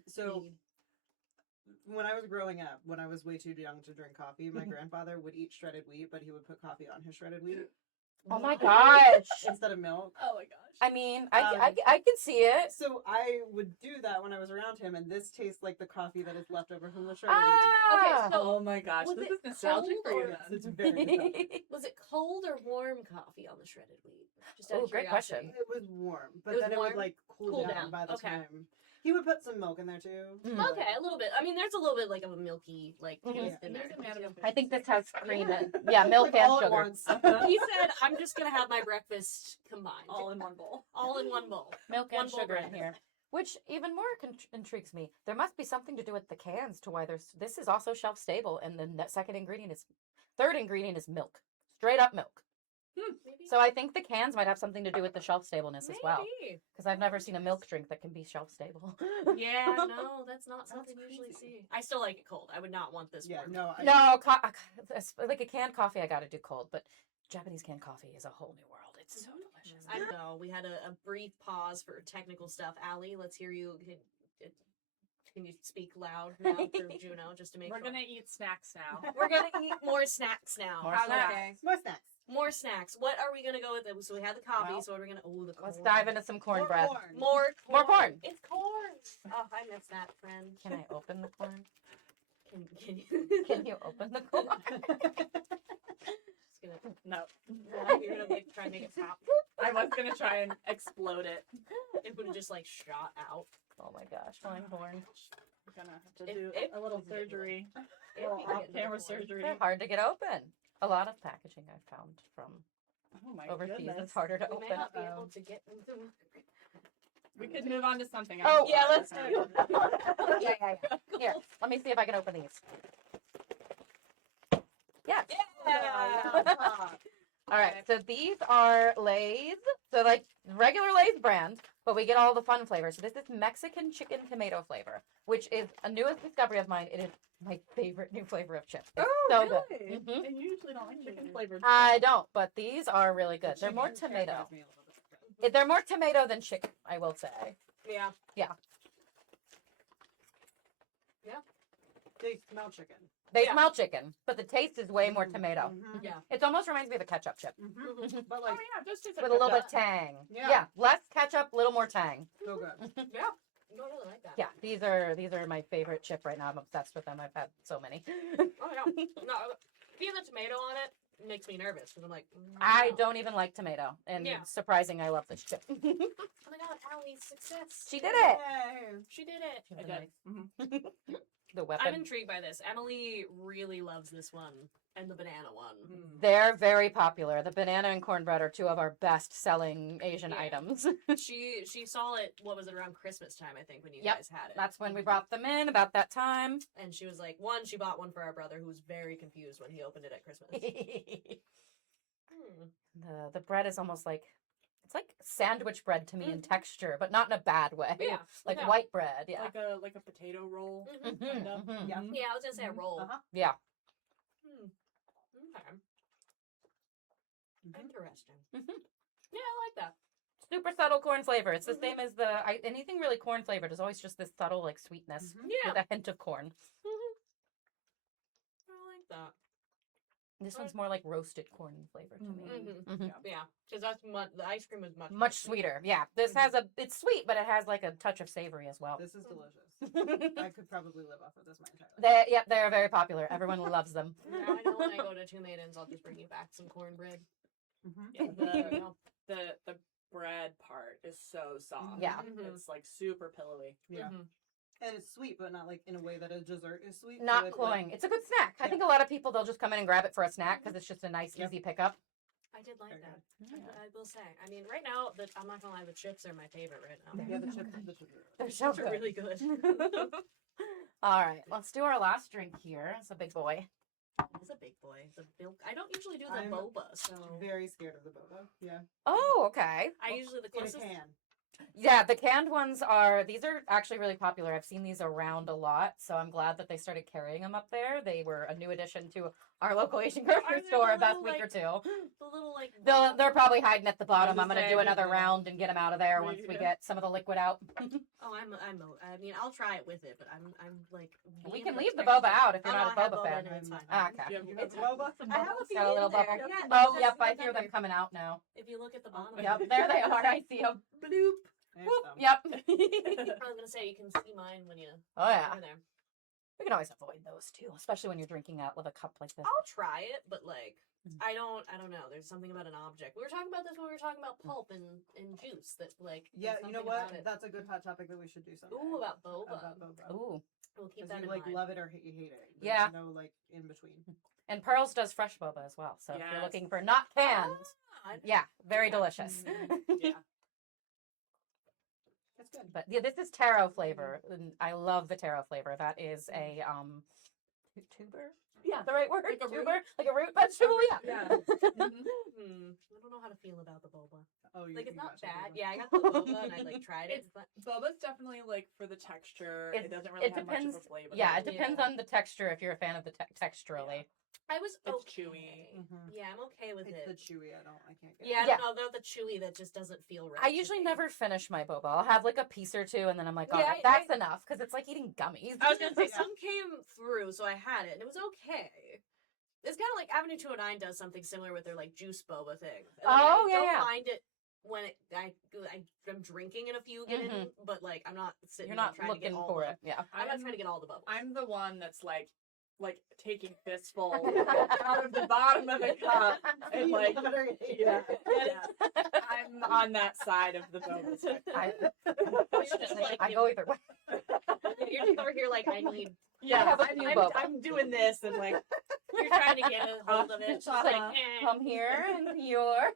So feed. when I was growing up, when I was way too young to drink coffee, my grandfather would eat shredded wheat, but he would put coffee on his shredded wheat Oh my gosh. instead of milk. Oh my gosh. I mean, I can see it. So I would do that when I was around him, and this tastes like the coffee that is left over from the shredded Ah. so Oh my gosh. was This it is nostalgic cold for you or- then. wheat. It's very nostalgic. Was it cold or warm coffee on the shredded wheat? Just out Ooh, of great curiosity. question. It was warm, but It was then it warm? would like cool, Cool down, down, by the okay. time. He would put some milk in there too. Mm. but- Okay, a little bit. I mean, there's a little bit like of a milky like Mhm. taste in there. There's a man of I think this has cream Yeah. and yeah, milk Like and all at sugar. once. He said, "I'm just gonna have my breakfast combined, All in one bowl. all in one bowl." Milk One and bowl sugar in breakfast. here. Which even more intrigues me. There must be something to do with the cans to why there's. This is also shelf stable, and the third ingredient is milk, straight up milk. Maybe. So I think the cans might have something to do with the shelf stableness as well. Maybe. Because I've never seen a milk drink that can be shelf stable. Yeah, no, that's not something you usually see. I still like it cold. I would not want this Yeah, warm. no, No, like a canned coffee, I got to do cold. But Japanese canned coffee is a whole new world. It's so delicious. I know. We had a brief pause for technical stuff. Allie, let's hear you. Can you speak loud now for Juno just to make We're sure? gonna eat snacks now. We're gonna eat more snacks now. More How's snacks. that? More snacks. More snacks. What are we gonna go with? So we had the coffee. Well, so what are we gonna? Oh, the corn. Let's dive into some cornbread. More corn. More corn. It's corn. Oh, I miss that, friend. Can I open the corn? Can you? Can you open the corn? Just gonna, No. you're gonna like try and make it pop. I was gonna try and explode it. It would have just like shot out. Oh my gosh, my corn. We're gonna have to If- do if a little we can get surgery. If A little we can get off-camera into the corn. surgery. They're hard to get open. A lot of packaging I've found from Oh my overseas. goodness. It's harder to We may open. not be able to get into. We could move on to something Oh, else. Yeah, let's Okay. do it. Yeah. Here, let me see if I can open these. Yes. All right, so these are Lay's. So like regular Lay's brand, but we get all the fun flavors. So this is Mexican chicken tomato flavor, which is a newest discovery of mine. It is my favorite new flavor of chips. It's so good. Mhm. And you usually don't like chicken flavored. I don't, but these are really good. They're more tomato. They're more tomato than chicken, I will say. Yeah. They smell chicken. They Yeah. smell chicken, but the taste is way more tomato. Mhm. Yeah. It almost reminds me of a ketchup chip Mhm. But Oh like, yeah, just as with a little bit of tang. Yeah. Less ketchup, little more tang. so good. Yeah. I don't really like that. Yeah, these are my favorite chip right now. I'm obsessed with them. I've had so many. Oh yeah. No, seeing the tomato on it makes me nervous because I'm like. I no. don't even like tomato, and Yeah. it's surprising I love this chip. Oh my god, Allie's success. She did it. Yay. She did it. I did. Mhm. The I'm weapon. intrigued by this. Emily really loves this one and the banana one. They're very popular. The banana and cornbread are two of our best-selling Asian Yeah. items. She saw it. What was it, around Christmas time? I think when you Yep, guys had it. That's when we brought them in, about that time. And she was like, she bought one for our brother who was very confused when he opened it at Christmas. The bread is almost like it's like sandwich bread to me in texture, but not in a bad way. Yeah, like yeah. white bread. Yeah. Like a potato roll. Mhm. Mhm, kind of. mhm. Yeah. Yeah, I was gonna say a roll. Uh-huh. Yeah. Okay. Mhm. Interesting. Mhm. Yeah, I like that. Super subtle corn flavor. It's the Mhm. same as anything really corn flavored is always just this subtle like sweetness Mhm. Yeah, with a hint of corn. I like that. This one's more like roasted corn flavor to me. Mm-hmm. Mhm. Yeah, because that's the ice cream is much Much sweeter. Yeah. This has it's sweet, but it has like a touch of savory as well. This is delicious. they, I could probably live off of this my entire life. they're very popular. Everyone loves them. Now I know when I go to Two Maidens, I'll just bring you back some cornbread. Mhm. Yeah, There we the, go. the bread part is so soft. Yeah. Mhm. It's like super pillowy. Yeah. Mhm. And it's sweet, but not like in a way that a dessert is sweet. so Not it's cloying. like- It's a good snack. I Yeah. think a lot of people they'll just come in and grab it for a snack because it's just a nice, Yep. easy pickup. I did like Very that. good. I will say. I mean, right now, I'm not gonna lie, the chips are my favorite right now. Yeah, the chips. They're so Chips are good. really good. All right, let's do our last drink here. It's a big boy. It's a big boy. The milk. I don't usually do the I'm boba, so Very scared of the boba. Yeah. Oh, okay. I usually the In a closest. can. Yeah, the canned ones these are actually really popular. I've seen these around a lot, so I'm glad that they started carrying them up there. They were a new addition to our local Asian Are grocery they store the about a little, week or like, two. The little like They're probably hiding at the bottom. gonna I'm gonna say, do another yeah. round and get them out of there once we Yeah. get some of the liquid out. Oh, I mean, I'll try it with it, but I'm like. We being can the leave the texture- boba out if you're Oh, not no, a I have boba fan. in it, it's fine. Ah, okay. Yeah, It's boba. I have a few Got a in little there. bubble. Yeah, Oh, just yep, I look hear under. them coming out now. If you look at the bottom. Yep, there they are. I see them. Bloop. There's Whoop. some. Yep. I was gonna say you can see mine when you. Oh, yeah. Over there. We can always avoid those too, especially when you're drinking out of a cup like this. I'll try it, but like Mhm. I don't know. There's something about an object. We were talking about this when we were talking about pulp and juice that like. Yeah, there's you know something what? about it. That's a good hot topic that we should do someday. Ooh, about boba. About boba. Ooh. We'll keep 'Cause that you in like mind. love it or you hate it. There's Yeah. no like in between. And Pearls does fresh boba as well. So if you're Yes. looking for not canned, Ah, yeah, very Yeah. delicious. Yeah. That's good. But yeah, this is taro flavor. And I love the taro flavor. That is a tuber. Yeah, the right word. Like a root? tuber, like a root vegetable. Yeah. Yeah. I don't know how to feel about the boba. Oh, you, Like it's you not got some bad. boba. Yeah, I got the boba and I like tried it. But Boba's definitely like for the texture. It- It doesn't really it have depends- much of a flavor. Yeah, it depends Yeah. on the texture. If you're a fan of the texturally. I was It's okay. chewy. Mhm. Yeah, I'm okay with It's the it. chewy. I can't get. Yeah, I Yeah. don't know. Not the chewy that just doesn't feel right. I to usually me. never finish my boba. I'll have like a piece or two, and then I'm like, all Yeah, right, that's enough because it's like eating gummies. I was gonna say Yeah. some came through, so I had it, and it was okay. It's kind of like Avenue 209 does something similar with their like juice boba thing. And, like, Oh, I yeah, don't yeah. mind it when I'm drinking and a few get in, but like I'm not sitting. You're there not trying to get looking all for the, it. Yeah. I'm not trying to get all the bubbles. I'm the one that's like taking fistfuls out of the bottom of the cup and like yeah. I'm on that side of the boba spectrum. I go either way. You're just over here like I need. Yeah, have a few boba. I'm doing this and like You're trying to get a hold of it. It's just like, eh. come here and you're.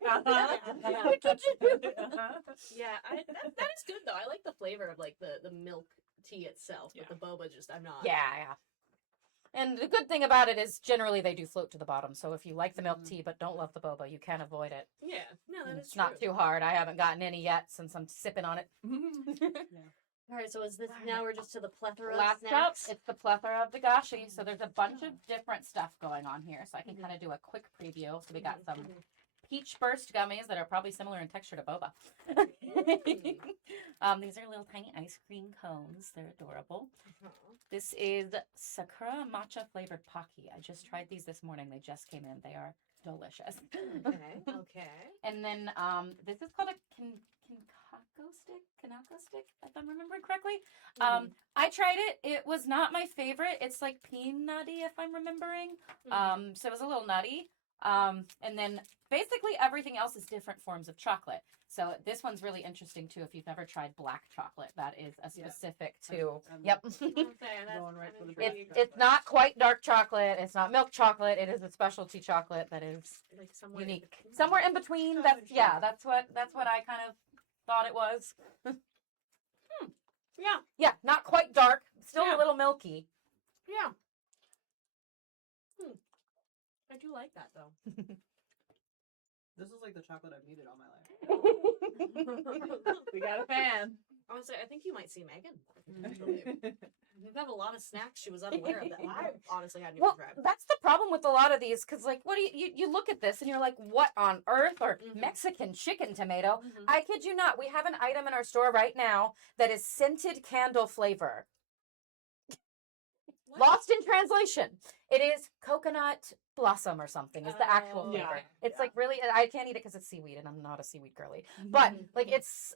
Yeah, that is good though. I like the flavor of like the milk tea itself, but Yeah. the boba just I'm not. Yeah, yeah. And the good thing about it is generally they do float to the bottom. So if you like the milk tea but don't love the boba, you can avoid it. Yeah, no, that is It's not true. too hard. I haven't gotten any yet since I'm sipping on it. All right, so is this now we're just to the plethora Last of up, snacks? it's the plethora of dagashi. So there's a bunch of different stuff going on here. So I can kind of do a quick preview. So we got some peach burst gummies that are probably similar in texture to boba. These are little tiny ice cream cones. They're adorable. This is Sakura matcha flavored Pocky. I just tried these this morning. They just came in. They are delicious. Okay. And then this is called a Kanako stick, if I'm remembering correctly. I tried it. It was not my favorite. It's like peanutty, if I'm remembering. So it was a little nutty. And then basically everything else is different forms of chocolate. So this one's really interesting too. If you've never tried black chocolate, that is a Yeah. specific to. I'm- Yep. Going right for the dark It's not quite dark chocolate. It's not milk chocolate. It is a specialty chocolate that is like somewhere in unique. between. Somewhere in between. Kind That's of yeah. sure. That's what I kind of thought it was. Yeah, Yeah, not quite dark. Still Yeah. a little milky. yeah. I do like that though. This is like the chocolate I've needed all my life. We got a fan. Honestly, I think you might see Megan. You have a lot of snacks she was unaware of that I honestly hadn't Well, even tried. that's the problem with a lot of these, because like, what do you look at this and you're like, what on earth? Or Mhm. Mexican chicken tomato? Mhm. I kid you not. We have an item in our store right now that is scented candle flavor. What? Lost in translation. It is coconut blossom or something. Is the actual Oh, flavor. yeah, It's yeah. like really. I can't eat it because it's seaweed, and I'm not a seaweed girly. But Mhm. like it's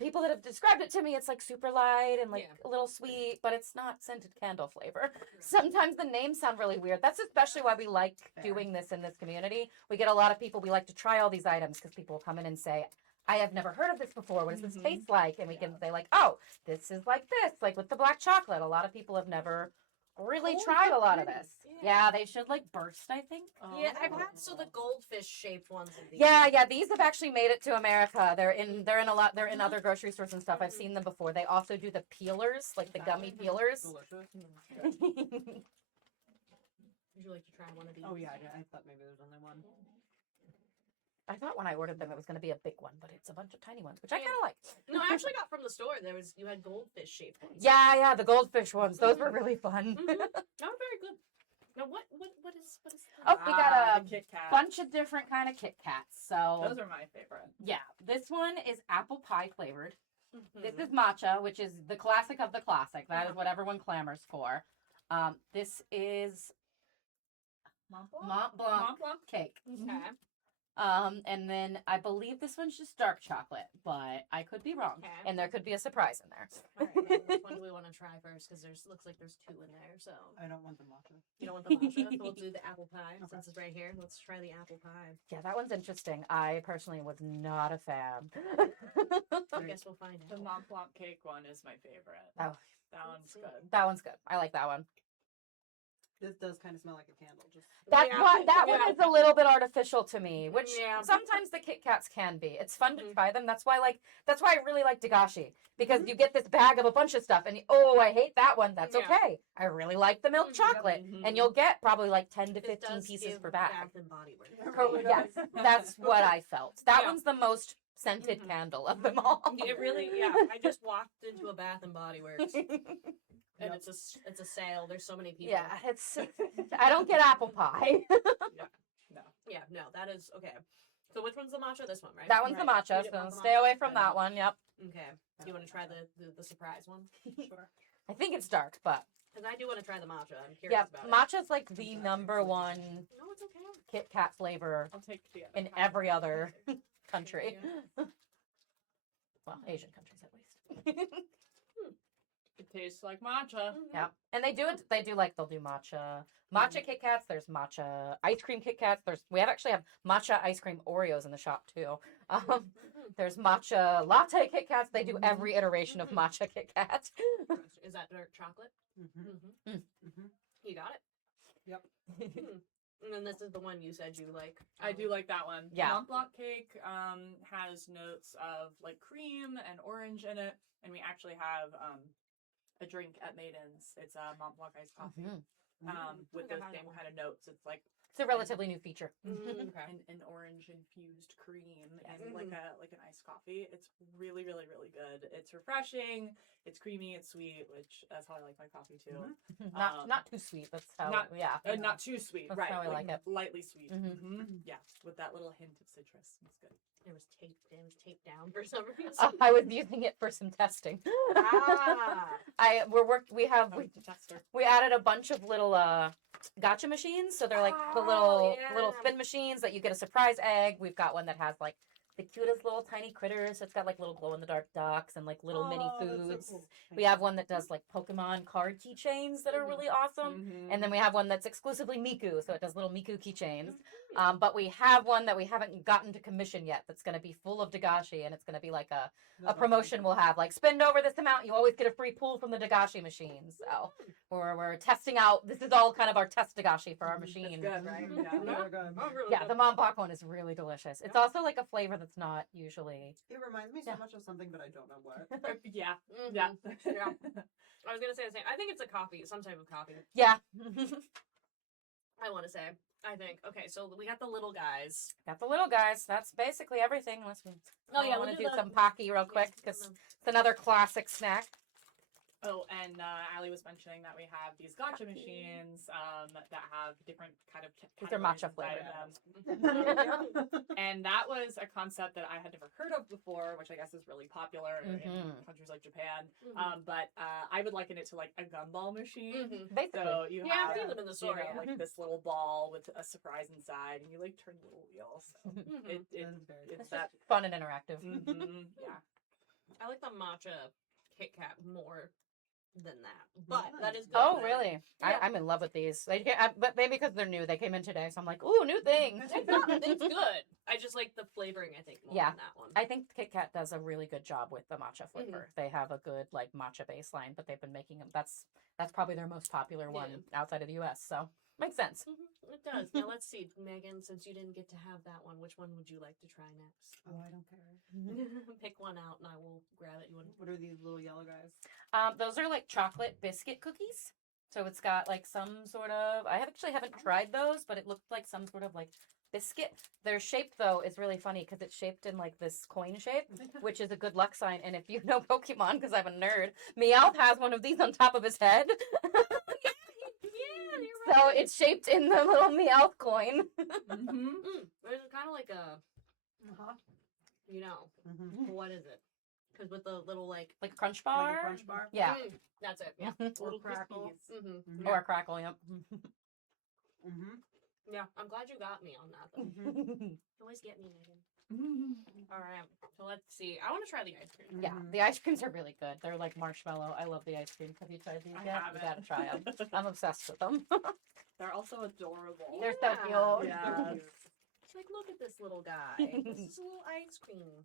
people that have described it to me, it's like super light and like Yeah. a little sweet, but it's not scented candle flavor. Sometimes the names sound really weird. That's especially why we like Fair. doing this in this community. We get a lot of people. We like to try all these items because people will come in and say, I have never heard of this before. What does this Mhm. taste like? And we can say like, oh, this is like this, like with the black chocolate. A lot of people have never really Oh, tried how a lot of pretty. this. Yeah. Yeah, they should like burst, I think. Yeah, I've had the goldfish shaped ones of these. Yeah, these have actually made it to America. They're in other grocery stores and stuff. I've Mhm. seen them before. They also do the peelers, like the gummy Mhm. peelers. Delicious. Would you like to try one of these? Oh yeah, I thought maybe there's only one. I thought when I ordered them it was going to be a big one, but it's a bunch of tiny ones, which I kind of like. No, I actually got from the store. You had goldfish shaped ones. Yeah, the goldfish ones. Those were really fun. Mm-hmm. Not very good. Now what is Oh, we got a the Kit Kat. bunch of different kind of Kit Kats. So Those are my favorite. yeah, this one is apple pie flavored. Mhm. This is matcha, which is the classic of the classic. That is what everyone clamors for. This is Mont Blanc. Mont Blanc Mont Blanc. cake. Okay. And then I believe this one's just dark chocolate, but I could be wrong. Okay. And there could be a surprise in there. All right. Then which one do we want to try first? Because looks like there's 2 in there. So I don't want the matcha. you don't want the matcha. So we'll do the apple pie since it's right here. Let's try the apple pie. Yeah, that one's interesting. I personally was not a fan. I guess we'll find The out. Mont Blanc cake one is my favorite. Oh. That one's good. That one's good. I like that one. This does kind of smell like a candle. Just That's Yeah. why that Yeah. one is a little bit artificial to me, which Yeah. sometimes the Kit Kats can be. It's fun to Mhm. try them. That's why I really like Dagashi because you get this bag of a bunch of stuff and oh, I hate that one. That's Yeah. okay. I really like the milk Mhm. chocolate, Mhm. and you'll get probably like 10 to It 15 does pieces give per bag. Bath and Body Works. Yes, that's what I felt. That Yeah. one's the most scented Mhm. candle of them all. It really, yeah. I just walked into a Bath and Body Works, and it's a sale. There's so many people. Yeah, it's. I don't get apple pie. No. Yeah. No, that is okay. So which one's the matcha? This one, right? That one's the Right. matcha, We didn't so want the stay matcha? away from that one. Yep. Okay. You want to try the surprise one? Sure. I think it's dark, but Because I do want to try the matcha. I'm curious yeah, about it. matcha's like the number one No, it's okay. Kit Kat flavor I'll take the other in one. every other country. Yeah. Well, Asian countries at least. It tastes like matcha. Yeah, and they do it. They do like they'll do matcha Kit Kats. There's matcha ice cream Kit Kats. We actually have matcha ice cream Oreos in the shop too. There's matcha latte Kit Kats. They do every iteration of matcha Kit Kat. Is that dark chocolate? Mm-hmm. Mm-hmm. Mm-hmm. You got it. Yep. And then this is the one you said you like. I do like that one. Yeah. Mont Blanc cake has notes of like cream and orange in it, and we actually have a drink at Maidens. It's a Mont Blanc iced coffee with Okay, those I same know. kind of notes. It's like It's a relatively new feature. Mm, okay. an orange infused cream and Mhm. like an iced coffee. It's really really really good. It's refreshing. It's creamy. It's sweet, which that's how I like my coffee too. Not too sweet. That's how. not- Yeah. Not too sweet, That's right? how I like it. Lightly sweet. Mhm. Yeah, with that little hint of citrus. It's good. It was taped down for some reason. I was using it for some testing. Ah. We added a bunch of little gotcha machines, so they're like the Oh, little yeah. spin machines that you get a surprise egg. We've got one that has like the cutest little tiny critters. It's got like little glow in the dark ducks and like little mini foods. We have one that does like Pokemon card keychains that are really awesome. Mm-hmm. And then we have one that's exclusively Miku, so it does little Miku keychains. But we have one that we haven't gotten to commission yet that's going to be full of Dagashi, and it's going to be like a promotion we'll have. Like, spend over this amount, you always get a free pull from the Dagashi machine. So we're testing out. This is all kind of our test Dagashi for our machine. Good, right? Yeah, they're good. Oh, really Yeah, good. the Mont Blanc one is really delicious. It's also like a flavor that's not usually. It reminds me so Yeah. much of something, but I don't know what. Yeah. Mhm. Yeah. Yeah. I was gonna say the same. I think it's a coffee, some type of coffee. Yeah. I want to say. I think. Okay, so we got the little guys. Got the little guys. That's basically everything. Unless we. Oh, yeah, I we'll want to do do the- some Pocky real quick because it's another classic snack. Oh, and Allie was mentioning that we have these gotcha machines that have different kind of These are categories matcha inside flavored. of them. And that was a concept that I had never heard of before, which I guess is really popular in Mhm. countries like Japan. Mhm. But I would liken it to like a gumball machine. Mhm. Basically. So you Yeah, have I've seen them in the store. Yeah. like this little ball with a surprise inside, and you like turn the little wheel. So Mhm. it That is very it's It's that. just fun and interactive. Yeah. I like the matcha Kit Kat more than that, but Nice. that is good. Oh, really? Yeah. I'm in love with these. But maybe because they're new, they came in today, so I'm like, ooh, new thing. It's not. It's good. I just like the flavoring. I think more Yeah. than that one. I think Kit Kat does a really good job with the matcha Mm-hmm. flavor. They have a good like matcha baseline, but they've been making them. That's probably their most popular one outside of the U.S. So makes sense. It does. Now let's see, Megan. Since you didn't get to have that one, which one would you like to try next? Oh, I don't care. Pick one out, and I will grab it. You want? What are these little yellow guys? Those are like chocolate biscuit cookies. So it's got like some sort of. I actually haven't tried those, but it looked like some sort of like biscuit. Their shape though is really funny because it's shaped in like this coin shape, which is a good luck sign. And if you know Pokemon, because I'm a nerd, Meowth has one of these on top of his head. Yeah, you're So right. it's shaped in the little Meowth coin. Mm-hmm. There's kind of like a, Uh-huh. you know, Mhm. what is it? Because with the little like, Like a crunch bar. Like a crunch bar. Yeah. That's it. Yeah. Little crackles. crispies. Mm-hmm. Or a crackle, yep. Mhm. Yeah, I'm glad you got me on that. Though. Mhm. You always get me, Megan. All right, so let's see. I want to try the ice cream. Yeah, the ice creams are really good. They're like marshmallow. I love the ice cream. Have you tried these I yet? haven't. You gotta try them. I'm obsessed with them. They're also adorable. They're so cute. Yeah. It's like, look at this little guy. This is a little ice cream.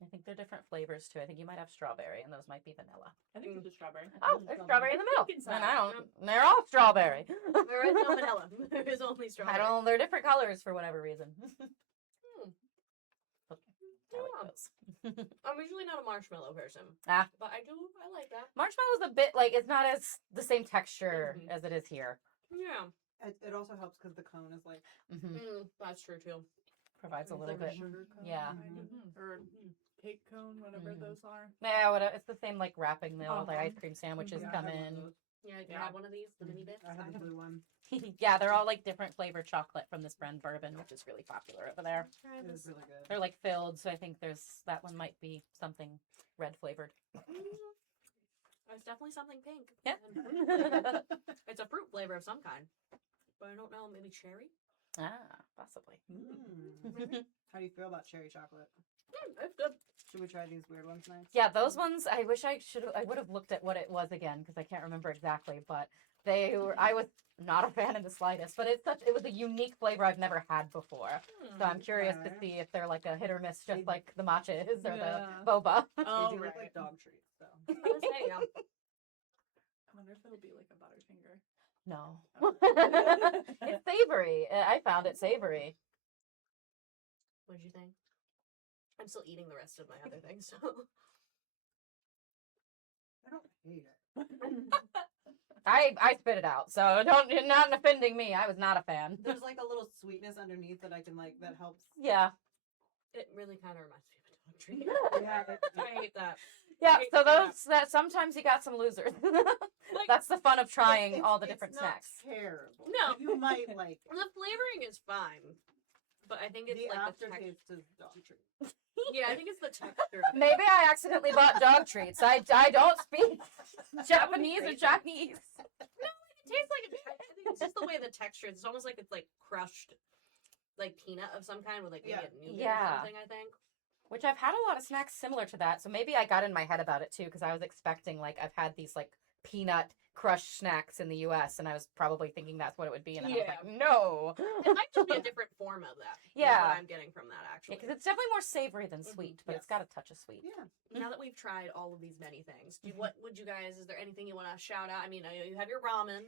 I think they're different flavors too. I think you might have strawberry, and those might be vanilla. I think it's a strawberry. Oh, there's strawberry in the middle. Pumpkin And side. I don't. They're all strawberry. There is no vanilla. There is only strawberry. I don't. They're different colors for whatever reason. I like those. I'm usually not a marshmallow person. Ah. But I like that. Marshmallow's a bit like it's not as the same texture Mhm. as it is here. Yeah. It also helps because the cone is like. That's true too. Provides a It's little like bit. sugar cone, Yeah. kind of. Or cake cone, whatever Mhm. those are. Yeah, it's the same like wrapping the all the Uh-huh. ice cream sandwiches Yeah, I come had one of in. those. Yeah, you Yeah. have one of these, the mini bits. I had the blue one. Yeah, they're all like different flavored chocolate from this brand Bourbon, which is really popular over there. Try It this. was really good. They're like filled, so I think there's that one might be something red flavored. It's definitely something pink. Yeah. And fruit flavor. It's a fruit flavor of some kind. But I don't know, maybe cherry? Ah, possibly. Mm. How do you feel about cherry chocolate? It's good. Should we try these weird ones next? Yeah, those ones. I wish I would have looked at what it was again because I can't remember exactly. But they were. I was not a fan in the slightest. But it was a unique flavor I've never had before. So I'm curious to Alright. see if they're like a hit or miss, just They- like the matcha is or Yeah. the boba. Oh, They do right. look like dog treats, so. I was saying, yeah. I wonder if it'll be like a Butterfinger. No, Oh. it's savory. I found it savory. What did you think? I'm still eating the rest of my other things, so. I don't hate it. I spit it out, so don't you're not offending me. I was not a fan. There's like a little sweetness underneath that I can like that helps. Yeah, It really kind of reminds me of a dog treat. Yeah, I hate that. yeah. Hate So that. those that sometimes you got some losers. That's the fun of trying It's- all the it's different not snacks. Terrible. No. You might like it. The flavoring is fine. But I think it's The like the texture. aftertaste is dog treat. Yeah, I think it's the texture. Of it. Maybe I accidentally bought dog treats. I don't speak Japanese or Chinese. It tastes like I think it's just the way the texture is. It's almost like it's like crushed, like peanut of some kind with like maybe Yeah. a nougat Yeah. or something. I think. Which I've had a lot of snacks similar to that. So maybe I got in my head about it too because I was expecting like I've had these like peanut crushed snacks in the U.S. and I was probably thinking that's what it would be, and I was Yeah. like, no. It might just be a different form of that. is Yeah. what I'm getting from that actually. Because it's definitely more savory than sweet, but it's Yes. got a touch of sweet. Yeah. Now that we've tried all of these many things, what would you guys? Is there anything you want to shout out? I mean, I know you have your ramen.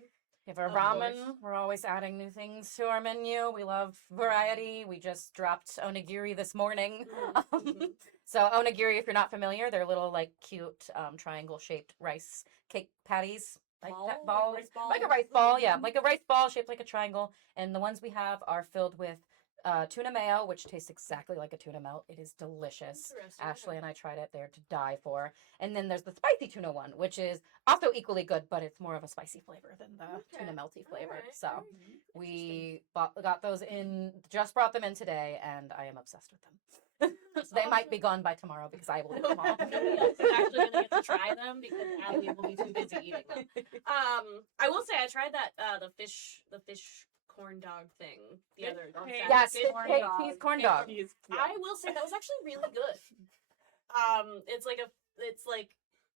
If our Of ramen, course. we're always adding new things to our menu. We love variety. We just dropped onigiri this morning. Mhm. So onigiri, if you're not familiar, they're little like cute triangle shaped rice cake patties. Like that Ball? ball, Like rice ball? like a rice ball, yeah, like a rice ball shaped like a triangle. And the ones we have are filled with tuna mayo, which tastes exactly like a tuna melt. It is delicious. Interesting, Ashley okay. and I tried it; they're to die for. And then there's the spicy tuna one, which is also equally good, but it's more of a spicy flavor than the tuna Okay. melty flavor. Alright, So alright. we got those in, just brought them in today, and I am obsessed with them. That's They might be awesome. gone by tomorrow because I will eat them all. Nobody else is actually going to get to try them because Abby will be too busy eating them. I will say I tried that the fish corn dog thing the Fish other cake. Yes, fish fish corn cake, dog. cheese corn Yeah. dog. Cheese, I will say that was actually really good. It's like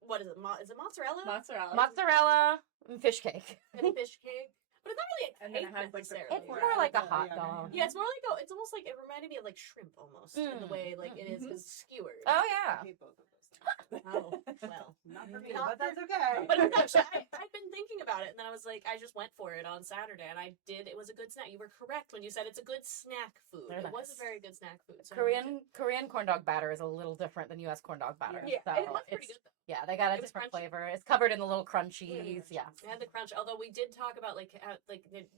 what is it? Is it mozzarella mozzarella. Mozzarella and fish cake. and fish cake? But it's not really a And then cake it has, like, the necessarily. It's Yeah, more like a yeah, hot yeah. dog. Yeah, it's more like it's almost like it reminded me of like shrimp almost in the Mm. way like it is Mhm. because skewered. Oh I yeah. hate both of those things. Oh, well. Not for me, Not but that's for- okay. But it's actually, I've been thinking about it, and then I was like, I just went for it on Saturday, and I did. It was a good snack. You were correct when you said it's a good snack food. They're It was a nice. very good snack food. So Korean corn dog batter is a little different than U.S. corn dog batter. Yeah, so it was pretty it's- good though. Yeah, they got a It was different crunchy. flavor. It's covered in the little crunchies. Yeah. It had the crunch. Although we did talk about like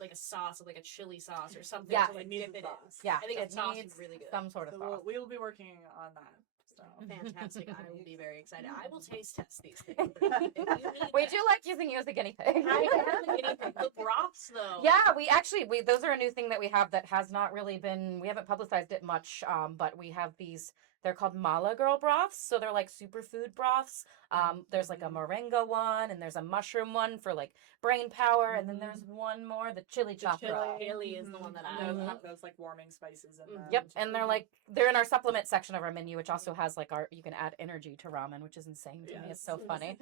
like a sauce, like a chili sauce or something. Yeah. to, like It needs dip it a in. sauce. Yeah, I think it the sauce needs is really good. some sort of So sauce. we will be working on that. So Fantastic. I will be very excited. I will taste test these things. If you need We that. do like using you as a guinea pig. I am the guinea pig. The broths though. Yeah, we those are a new thing that we have that has not really been, we haven't publicized it much, but we have these, they're called Mala Girl broths, so they're like superfood broths. There's like a moringa one, and there's a mushroom one for like brain power, and then there's one more, the chili chop broth. Chili is the one that I those love. have those like warming spices in them. Yep, and they're in our supplement section of our menu, which also has like you can add energy to ramen, which is insane to me. It's so funny.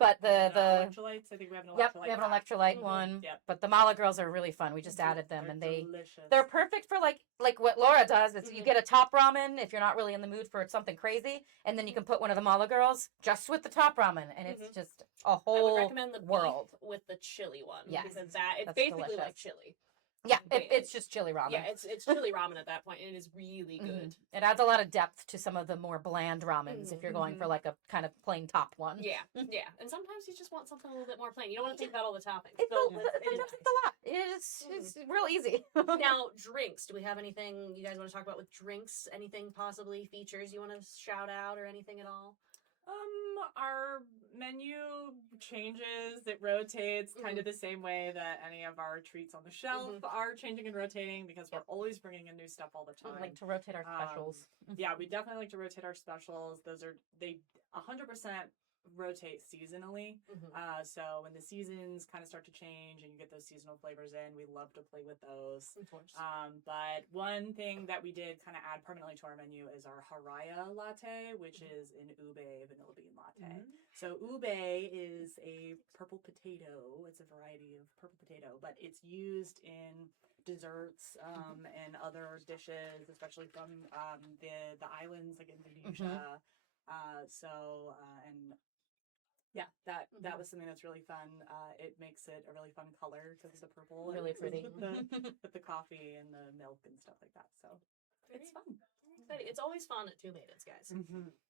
But the electrolytes. I think we have an electrolyte. yep, we have an pack. electrolyte one. Yep. But the Mala Girls are really fun. We just added them, They're and delicious. they're perfect for like what Laura does. Is you get a top ramen if you're not really in the mood for something crazy, and then you can put one of the Mala Girls just with the top ramen, and it's just a I would whole recommend the world. beef with the chili one. Yes. Because it's That's basically delicious. like chili. Yeah, Wait, it's just chili ramen. Yeah, it's chili ramen at that point, and it is really good. It adds a lot of depth to some of the more bland ramens if you're going for like a kind of plain top one. Yeah, yeah. And sometimes you just want something a little bit more plain. You don't want to think about all the toppings. It's, So a, it is sometimes it's a lot. It's real easy. Now, drinks. Do we have anything you guys want to talk about with drinks? Anything possibly features you want to shout out or anything at all? Our menu changes. It rotates kind of the same way that any of our treats on the shelf are changing and rotating because we're always bringing in new stuff all the time. Like to rotate our specials. Yeah, we definitely like to rotate our specials. They 100% rotate seasonally. So when the seasons kind of start to change and you get those seasonal flavors in, we love to play with those. Of course. But one thing that we did kind of add permanently to our menu is our Haraya latte, which is an ube vanilla bean latte. So ube is a purple potato. It's a variety of purple potato, but it's used in desserts and other dishes, especially from the islands like Indonesia. Yeah, that was something that's really fun. It makes it a really fun color because it's the purple, Really and pretty. with the coffee and the milk and stuff like that. So it's fun. Exciting. It's always fun at Two Maidens, guys.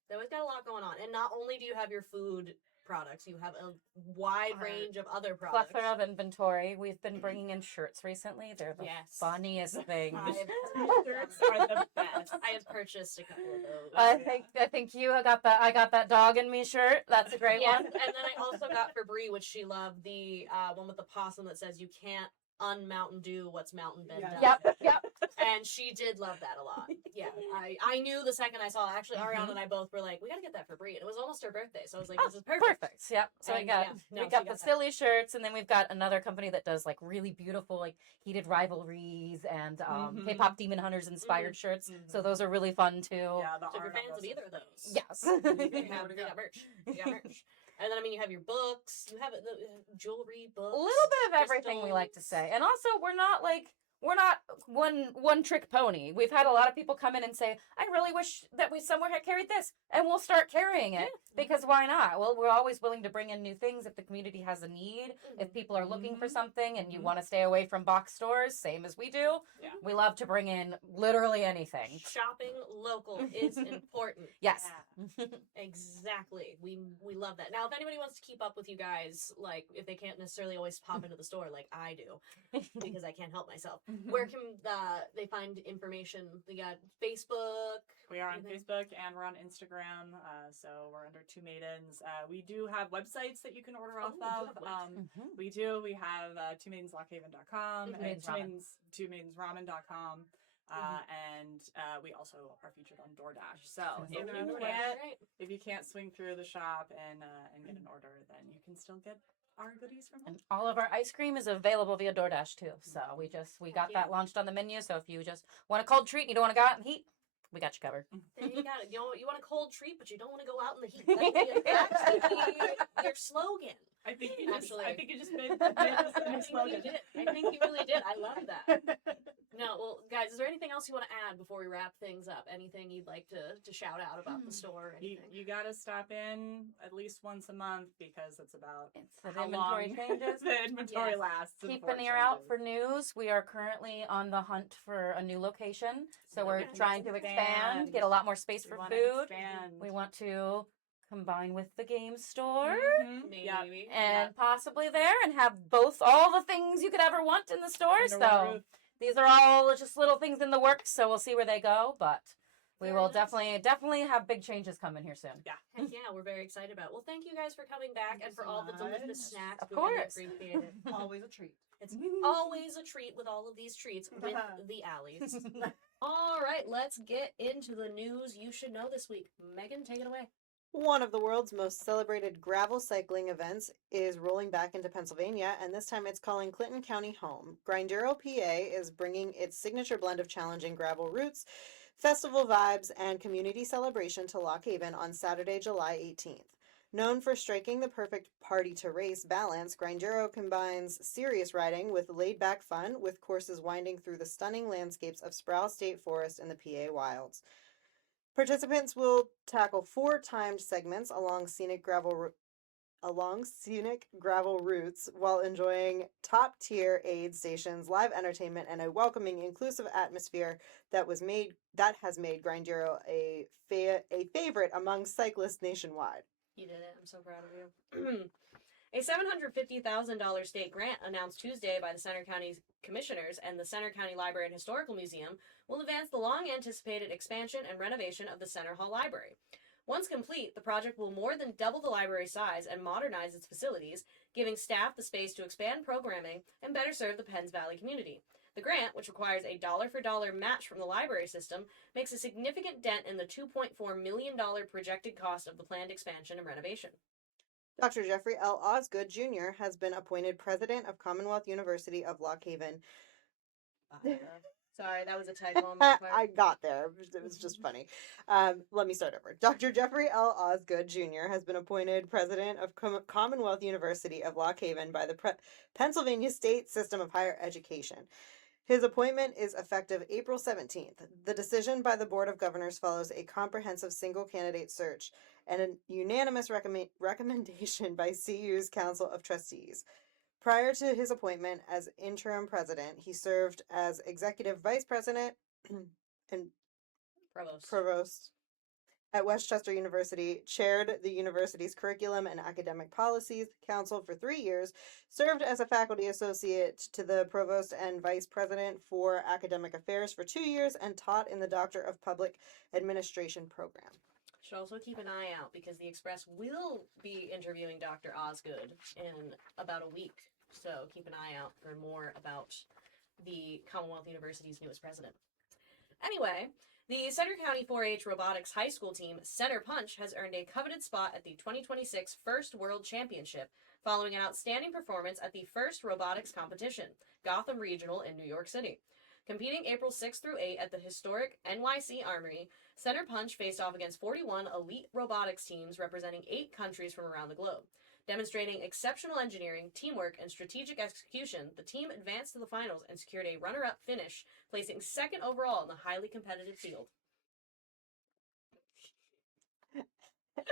They always got a lot going on. And not only do you have your food products, you have a wide range of other products. Plethora of inventory. We've been bringing in shirts recently. They're the funniest thing. Shirts are the best. I have purchased a couple of those. I think you got that. I got that dog in me shirt. That's a great Yes, one. and then I also got for Brie, which she loved, the one with the possum that says you can't un-Mountain Dew what's Mountain Been done. Yep. And she did love that a lot. Yeah, I knew the second I saw it. Actually, Ariana and I both were like, we gotta get that for Brie. And it was almost her birthday, so I was like, this is perfect. Yep. So And, we got yeah, no, we she got got the that. silly shirts, and then we've got another company that does like really beautiful like heated rivalries and K-pop Demon Hunters inspired shirts. So those are really fun too. Yeah, the So if you're art on fans of those either is of those, Yes. they got merch. They got merch. And then I mean, you have your books. You have the jewelry books. A little bit of everything we like to say. And also we're not one trick pony. We've had a lot of people come in and say, I really wish that we somewhere had carried this, and we'll start carrying it because why not? Well, we're always willing to bring in new things if the community has a need. If people are looking for something and you want to stay away from box stores, same as we do. Yeah. We love to bring in literally anything. Shopping local is important. Yes. Exactly. We love that. Now, if anybody wants to keep up with you guys, like if they can't necessarily always pop into the store like I do, because I can't help myself, where can they find information? We got Facebook. We are on Facebook and we're on Instagram. So we're under Two Maidens. We do have websites that you can order off you have of. websites. We do. We have twomaidenslockhaven.com and twomaidensramen.com. And we also are featured on DoorDash. So if you can't swing through the shop and get an order, then you can still get our goodies from home. And all of our ice cream is available via DoorDash too. So we got that launched on the menu. So if you just want a cold treat and you don't want to go out in heat, we got you covered. There you got it. You want a cold treat, but you don't want to go out in the heat. That's the their slogan. I think you just, Actually. I think you just made this the I new think slogan. you did. I think you really did. I love that. No, well, guys, is there anything else you want to add before we wrap things up? Anything you'd like to shout out about the store or anything? You gotta stop in at least once a month because it's about It's the how inventory long changes. the inventory Yes. lasts. Keep before an it ear out for changes. news. We are currently on the hunt for a new location. So we're Okay. trying to expand, get a lot more space We for wanna food. expand. We want to combine with the game store Mhm. Maybe. Yeah. and possibly there and have all the things you could ever want in the store. Under one So roof. these are all just little things in the works. So we'll see where they go, but we Very will nice. definitely have big changes coming here soon. Yeah. Heck yeah, we're very excited about it. Well, thank you guys for coming back Thank and you for so all the delicious much. snacks. Of We really course. appreciate it. Always a treat. It's always a treat with all of these treats with the alleys. All right, let's get into the news you should know this week. Megan, take it away. One of the world's most celebrated gravel cycling events is rolling back into Pennsylvania, and this time it's calling Clinton County home. Grindero, PA is bringing its signature blend of challenging gravel routes, festival vibes, and community celebration to Lock Haven on Saturday, July 18th. Known for striking the perfect party to race balance, Grindero combines serious riding with laid-back fun, with courses winding through the stunning landscapes of Sproul State Forest and the PA Wilds. Participants will tackle 4 timed segments along scenic gravel routes while enjoying top-tier aid stations, live entertainment, and a welcoming, inclusive atmosphere that has made Grindero a favorite among cyclists nationwide. You did it. I'm so proud of you. A $750,000 state grant announced Tuesday by the Center County Commissioners and the Center County Library and Historical Museum will advance the long-anticipated expansion and renovation of the Center Hall Library. Once complete, the project will more than double the library's size and modernize its facilities, giving staff the space to expand programming and better serve the Penns Valley community. The grant, which requires a dollar-for-dollar match from the library system, makes a significant dent in the $2.4 million projected cost of the planned expansion and renovation. Dr. Jeffrey L. Osgood Jr. has been appointed president of Commonwealth University of Lock Haven. Sorry, that was a typo on my part. I got there. It was just funny. Let me start over. Dr. Jeffrey L. Osgood Jr. has been appointed president of Commonwealth University of Lock Haven by the Pennsylvania State System of Higher Education. His appointment is effective April 17th. The decision by the Board of Governors follows a comprehensive single-candidate search and a unanimous recommendation by CU's Council of Trustees. Prior to his appointment as interim president, he served as executive vice president and provost at Westchester University, chaired the university's Curriculum and Academic Policies Council for 3 years, served as a faculty associate to the provost and vice president for academic affairs for 2 years, and taught in the Doctor of Public Administration program. Should also keep an eye out because the Express will be interviewing Dr. Osgood in about a week. So keep an eye out for more about the Commonwealth University's newest president. Anyway, the Center County 4-H Robotics High School team, Center Punch, has earned a coveted spot at the 2026 First World Championship following an outstanding performance at the first robotics competition, Gotham Regional in New York City. Competing April 6 through 8 at the historic NYC Armory, Center Punch faced off against 41 elite robotics teams representing 8 countries from around the globe. Demonstrating exceptional engineering, teamwork, and strategic execution, the team advanced to the finals and secured a runner-up finish, placing second overall in the highly competitive field.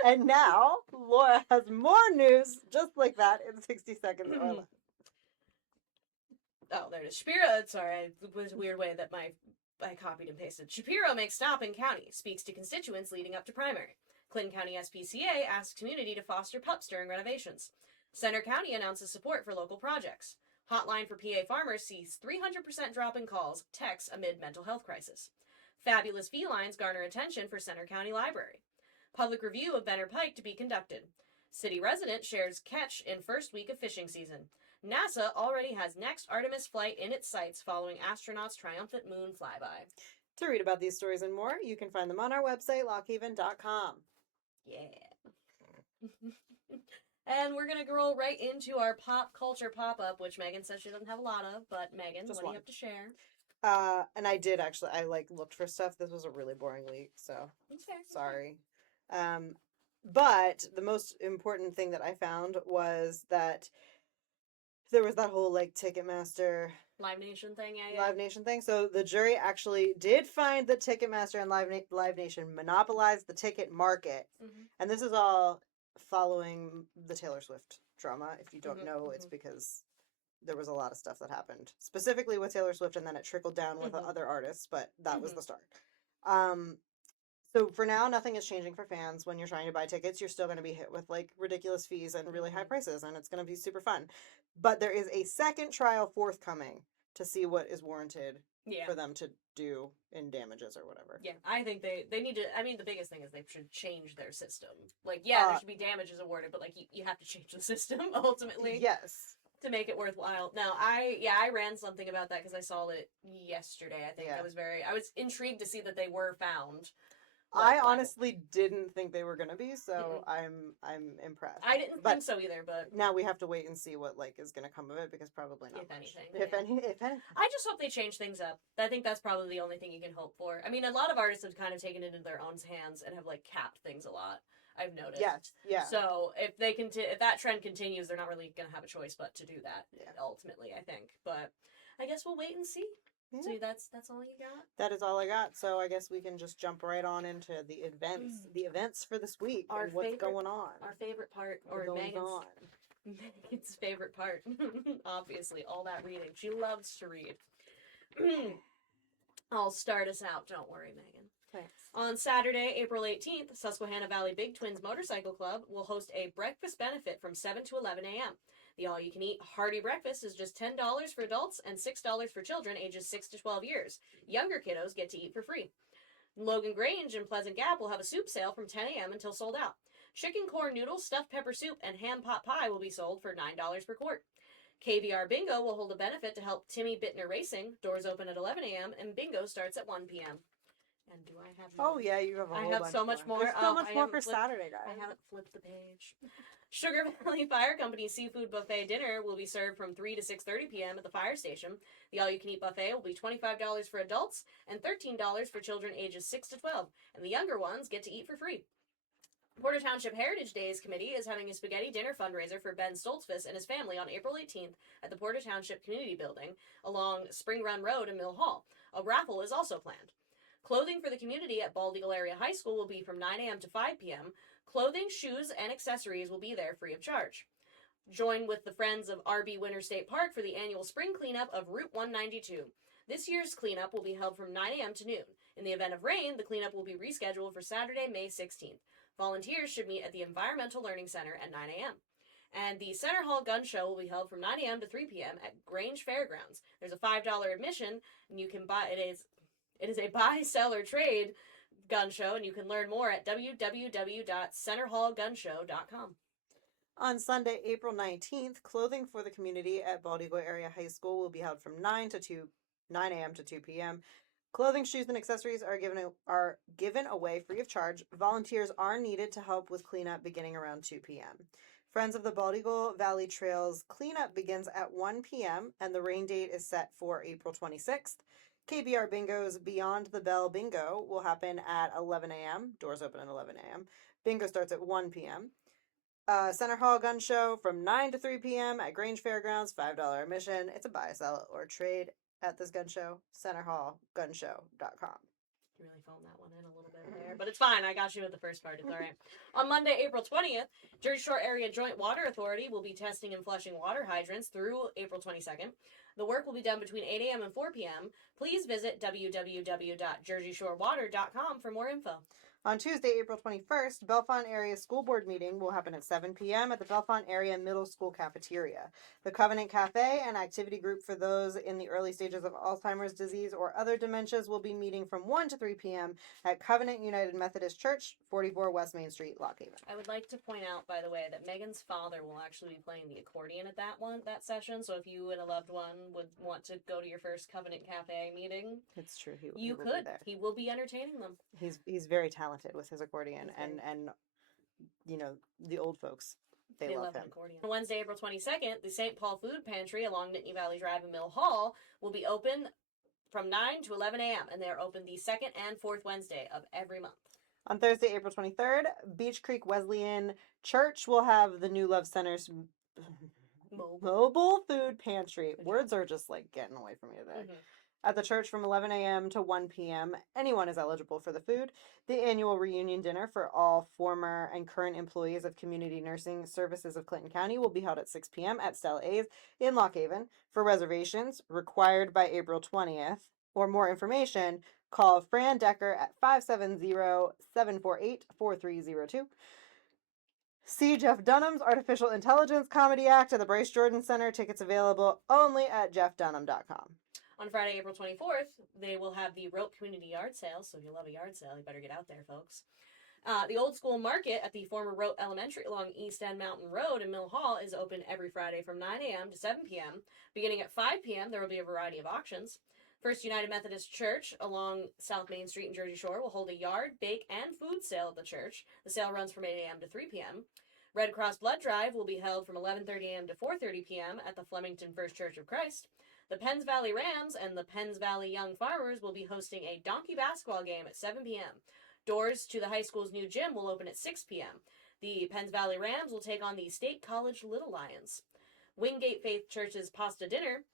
And now, Laura has more news just like that in 60 seconds or less. Oh, there it is. Shapiro, sorry, it was a weird way that I copied and pasted. Shapiro makes stop in county, speaks to constituents leading up to primary. Clinton County SPCA asks community to foster pups during renovations. Center County announces support for local projects. Hotline for PA farmers sees 300% drop in calls, texts amid mental health crisis. Fabulous felines garner attention for Center County Library. Public review of Benner Pike to be conducted. City resident shares catch in first week of fishing season. NASA already has next Artemis flight in its sights following astronauts' triumphant moon flyby. To read about these stories and more, you can find them on our website, lockhaven.com. Yeah. And we're going to roll right into our pop culture pop-up, which Megan says she doesn't have a lot of, but Megan, Just what do one. you have to share? And I did actually, I looked for stuff. This was a really boring week, so That's fair. sorry. But the most important thing that I found was that there was that whole like Ticketmaster Live Nation thing, yeah. Live Nation thing. So the jury actually did find that Ticketmaster and Live Nation monopolized the ticket market. Mm-hmm. And this is all following the Taylor Swift drama. If you don't Mhm, know, it's mhm. because there was a lot of stuff that happened, specifically with Taylor Swift, and then it trickled down with Mhm. other artists, but that was Mhm. the start. Um, so for now, nothing is changing for fans. When you're trying to buy tickets, you're still going to be hit with like ridiculous fees and really high Mhm. prices, and it's going to be super fun. But there is a second trial forthcoming to see what is warranted Yeah. for them to do in damages or whatever. Yeah, I think they need to. I mean, the biggest thing is they should change their system. Like, yeah, there should be damages awarded, but like you have to change the system ultimately Yes. to make it worthwhile. Now, I ran something about that because I saw it yesterday. I think Yeah. I was intrigued to see that they were found. I liable. honestly didn't think they were gonna be, so I'm impressed. I didn't But think so either, but now we have to wait and see what like is gonna come of it because probably not If much. anything, If yeah. anything. I just hope they change things up. I think that's probably the only thing you can hope for. I mean, a lot of artists have kind of taken it into their own hands and have like capped things a lot. I've noticed. Yes. Yeah. So if they if that trend continues, they're not really gonna have a choice but to do that. Yeah. Ultimately, I think. But I guess we'll wait and see. Yeah. So that's all you got. That is all I got. So I guess we can just jump right on into the events. The events for this week Our and what's favorite- going on. Our favorite part, What or goes Megan's on. Megan's favorite part. Obviously, all that reading. She loves to read. I'll start us out. Don't worry, Megan. Thanks. On Saturday, April 18th, Susquehanna Valley Big Twins Motorcycle Club will host a breakfast benefit from 7 to 11 a.m. The all-you-can-eat hearty breakfast is just $10 for adults and $6 for children ages 6 to 12 years. Younger kiddos get to eat for free. Logan Grange and Pleasant Gap will have a soup sale from 10 a.m. until sold out. Chicken corn noodles, stuffed pepper soup, and ham pot pie will be sold for $9 per quart. KVR Bingo will hold a benefit to help Timmy Bittner Racing. Doors open at 11 a.m. and bingo starts at 1 p.m. And do I have more? Oh yeah, you have a I whole have bunch so much more. There's so Oh, much I more haven't for flipped- Saturday, guys. I haven't flipped the page. Sugar Valley Fire Company Seafood Buffet dinner will be served from 3 to 6:30 p.m. at the fire station. The all-you-can-eat buffet will be $25 for adults and $13 for children ages 6 to 12, and the younger ones get to eat for free. Porter Township Heritage Days Committee is having a spaghetti dinner fundraiser for Ben Stoltzfus and his family on April 18th at the Porter Township Community Building along Spring Run Road in Mill Hall. A raffle is also planned. Clothing for the community at Bald Eagle Area High School will be from 9 a.m. to 5 p.m. Clothing, shoes, and accessories will be there free of charge. Join with the Friends of RB Winter State Park for the annual spring cleanup of Route 192. This year's cleanup will be held from 9 a.m. to noon. In the event of rain, the cleanup will be rescheduled for Saturday, May 16th. Volunteers should meet at the Environmental Learning Center at 9 a.m. And the Center Hall Gun Show will be held from 9 a.m. to 3 p.m. at Grange Fairgrounds. There's a $5 admission, and you can buy it is a buy, sell, or trade gun show, and you can learn more at www.centerhallgunshow.com. On Sunday, April 19th, clothing for the community at Bald Eagle Area High School will be held from 9 a.m. to 2 p.m. Clothing, shoes, and accessories are given away free of charge. Volunteers are needed to help with cleanup beginning around 2 p.m. Friends of the Bald Eagle Valley Trails cleanup begins at 1 p.m. and the rain date is set for April 26th. KBR Bingo's Beyond the Bell Bingo will happen at 11 a.m. Doors open at 11 a.m. Bingo starts at 1 p.m. Center Hall Gun Show from 9 to 3 p.m. at Grange Fairgrounds, $5 admission. It's a buy, sell, or trade at this gun show. CenterHallGunshow.com. You really phoned that one in a little bit there, but it's fine. I got you with the first part. It's all right. On Monday, April 20th, Jersey Shore Area Joint Water Authority will be testing and flushing water hydrants through April 22nd. The work will be done between 8 a.m. and 4 p.m. Please visit www.jerseyshorewater.com for more info. On Tuesday, April 21st, Bellefonte Area School Board meeting will happen at 7 p.m. at the Bellefonte Area Middle School Cafeteria. The Covenant Cafe, an activity group for those in the early stages of Alzheimer's disease or other dementias, will be meeting from 1 to 3 p.m. at Covenant United Methodist Church, 44 West Main Street, Lock Haven. I would like to point out, by the way, that Megan's father will actually be playing the accordion at that session. So if you and a loved one would want to go to your first Covenant Cafe meeting, It's true. He you will be could. there. He will be entertaining them. He's very talented with his accordion, He's and you know, the old folks, they love an him. accordion. On Wednesday, April 22nd, the St. Paul Food Pantry along Nittany Valley Drive in Mill Hall will be open from 9 to 11 a.m. and they are open the second and fourth Wednesday of every month. On Thursday, April 23rd, Beach Creek Wesleyan Church will have the New Love Center's mobile food pantry. Words are just like getting away from me today. Mhm. At the church from 11 a.m. to 1 p.m. Anyone is eligible for the food. The annual reunion dinner for all former and current employees of Community Nursing Services of Clinton County will be held at 6 p.m. at Stella A's in Lock Haven. For reservations, required by April 20th, or more information, call Fran Decker at 570-748-4302. See Jeff Dunham's Artificial Intelligence Comedy Act at the Bryce Jordan Center. Tickets available only at jeffdunham.com. On Friday, April 24th, they will have the Rope Community Yard Sale, so if you love a yard sale, you better get out there, folks. The Old School Market at the former Rope Elementary along East End Mountain Road in Mill Hall is open every Friday from 9 a.m. to 7 p.m. Beginning at 5 p.m., there will be a variety of auctions. First United Methodist Church along South Main Street in Jersey Shore will hold a yard, bake, and food sale at the church. The sale runs from 8 a.m. to 3 p.m. Red Cross Blood Drive will be held from 11:30 a.m. to 4:30 p.m. at the Flemington First Church of Christ. The Penns Valley Rams and the Penns Valley Young Farmers will be hosting a donkey basketball game at 7 p.m. Doors to the high school's new gym will open at 6 p.m. The Penns Valley Rams will take on the State College Little Lions. Wingate Faith Church's pasta dinner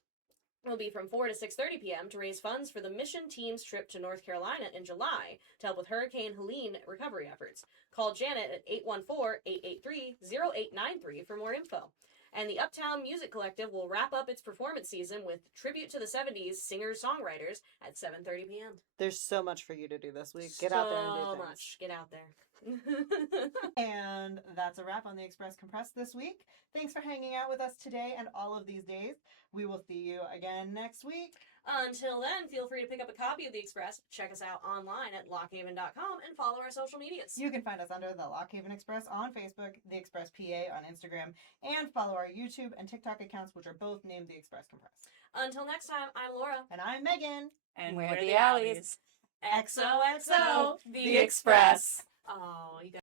will be from 4 to 6:30 p.m. to raise funds for the mission team's trip to North Carolina in July to help with Hurricane Helene recovery efforts. Call Janet at 814-883-0893 for more info. And the Uptown Music Collective will wrap up its performance season with Tribute to the 70s Singers-Songwriters at 7:30 p.m. There's so much for you to do this week. Get out there and do So things. much. Get out there. And that's a wrap on the Express Compressed this week. Thanks for hanging out with us today and all of these days. We will see you again next week. Until then, feel free to pick up a copy of The Express, check us out online at lockhaven.com, and follow our social medias. You can find us under the Lock Haven Express on Facebook, The Express PA on Instagram, and follow our YouTube and TikTok accounts, which are both named The Express Compressed. Until next time, I'm Laura. And I'm Megan. And We're we're the the Alleys. Alleys. XOXO, The Express. Oh, you guys.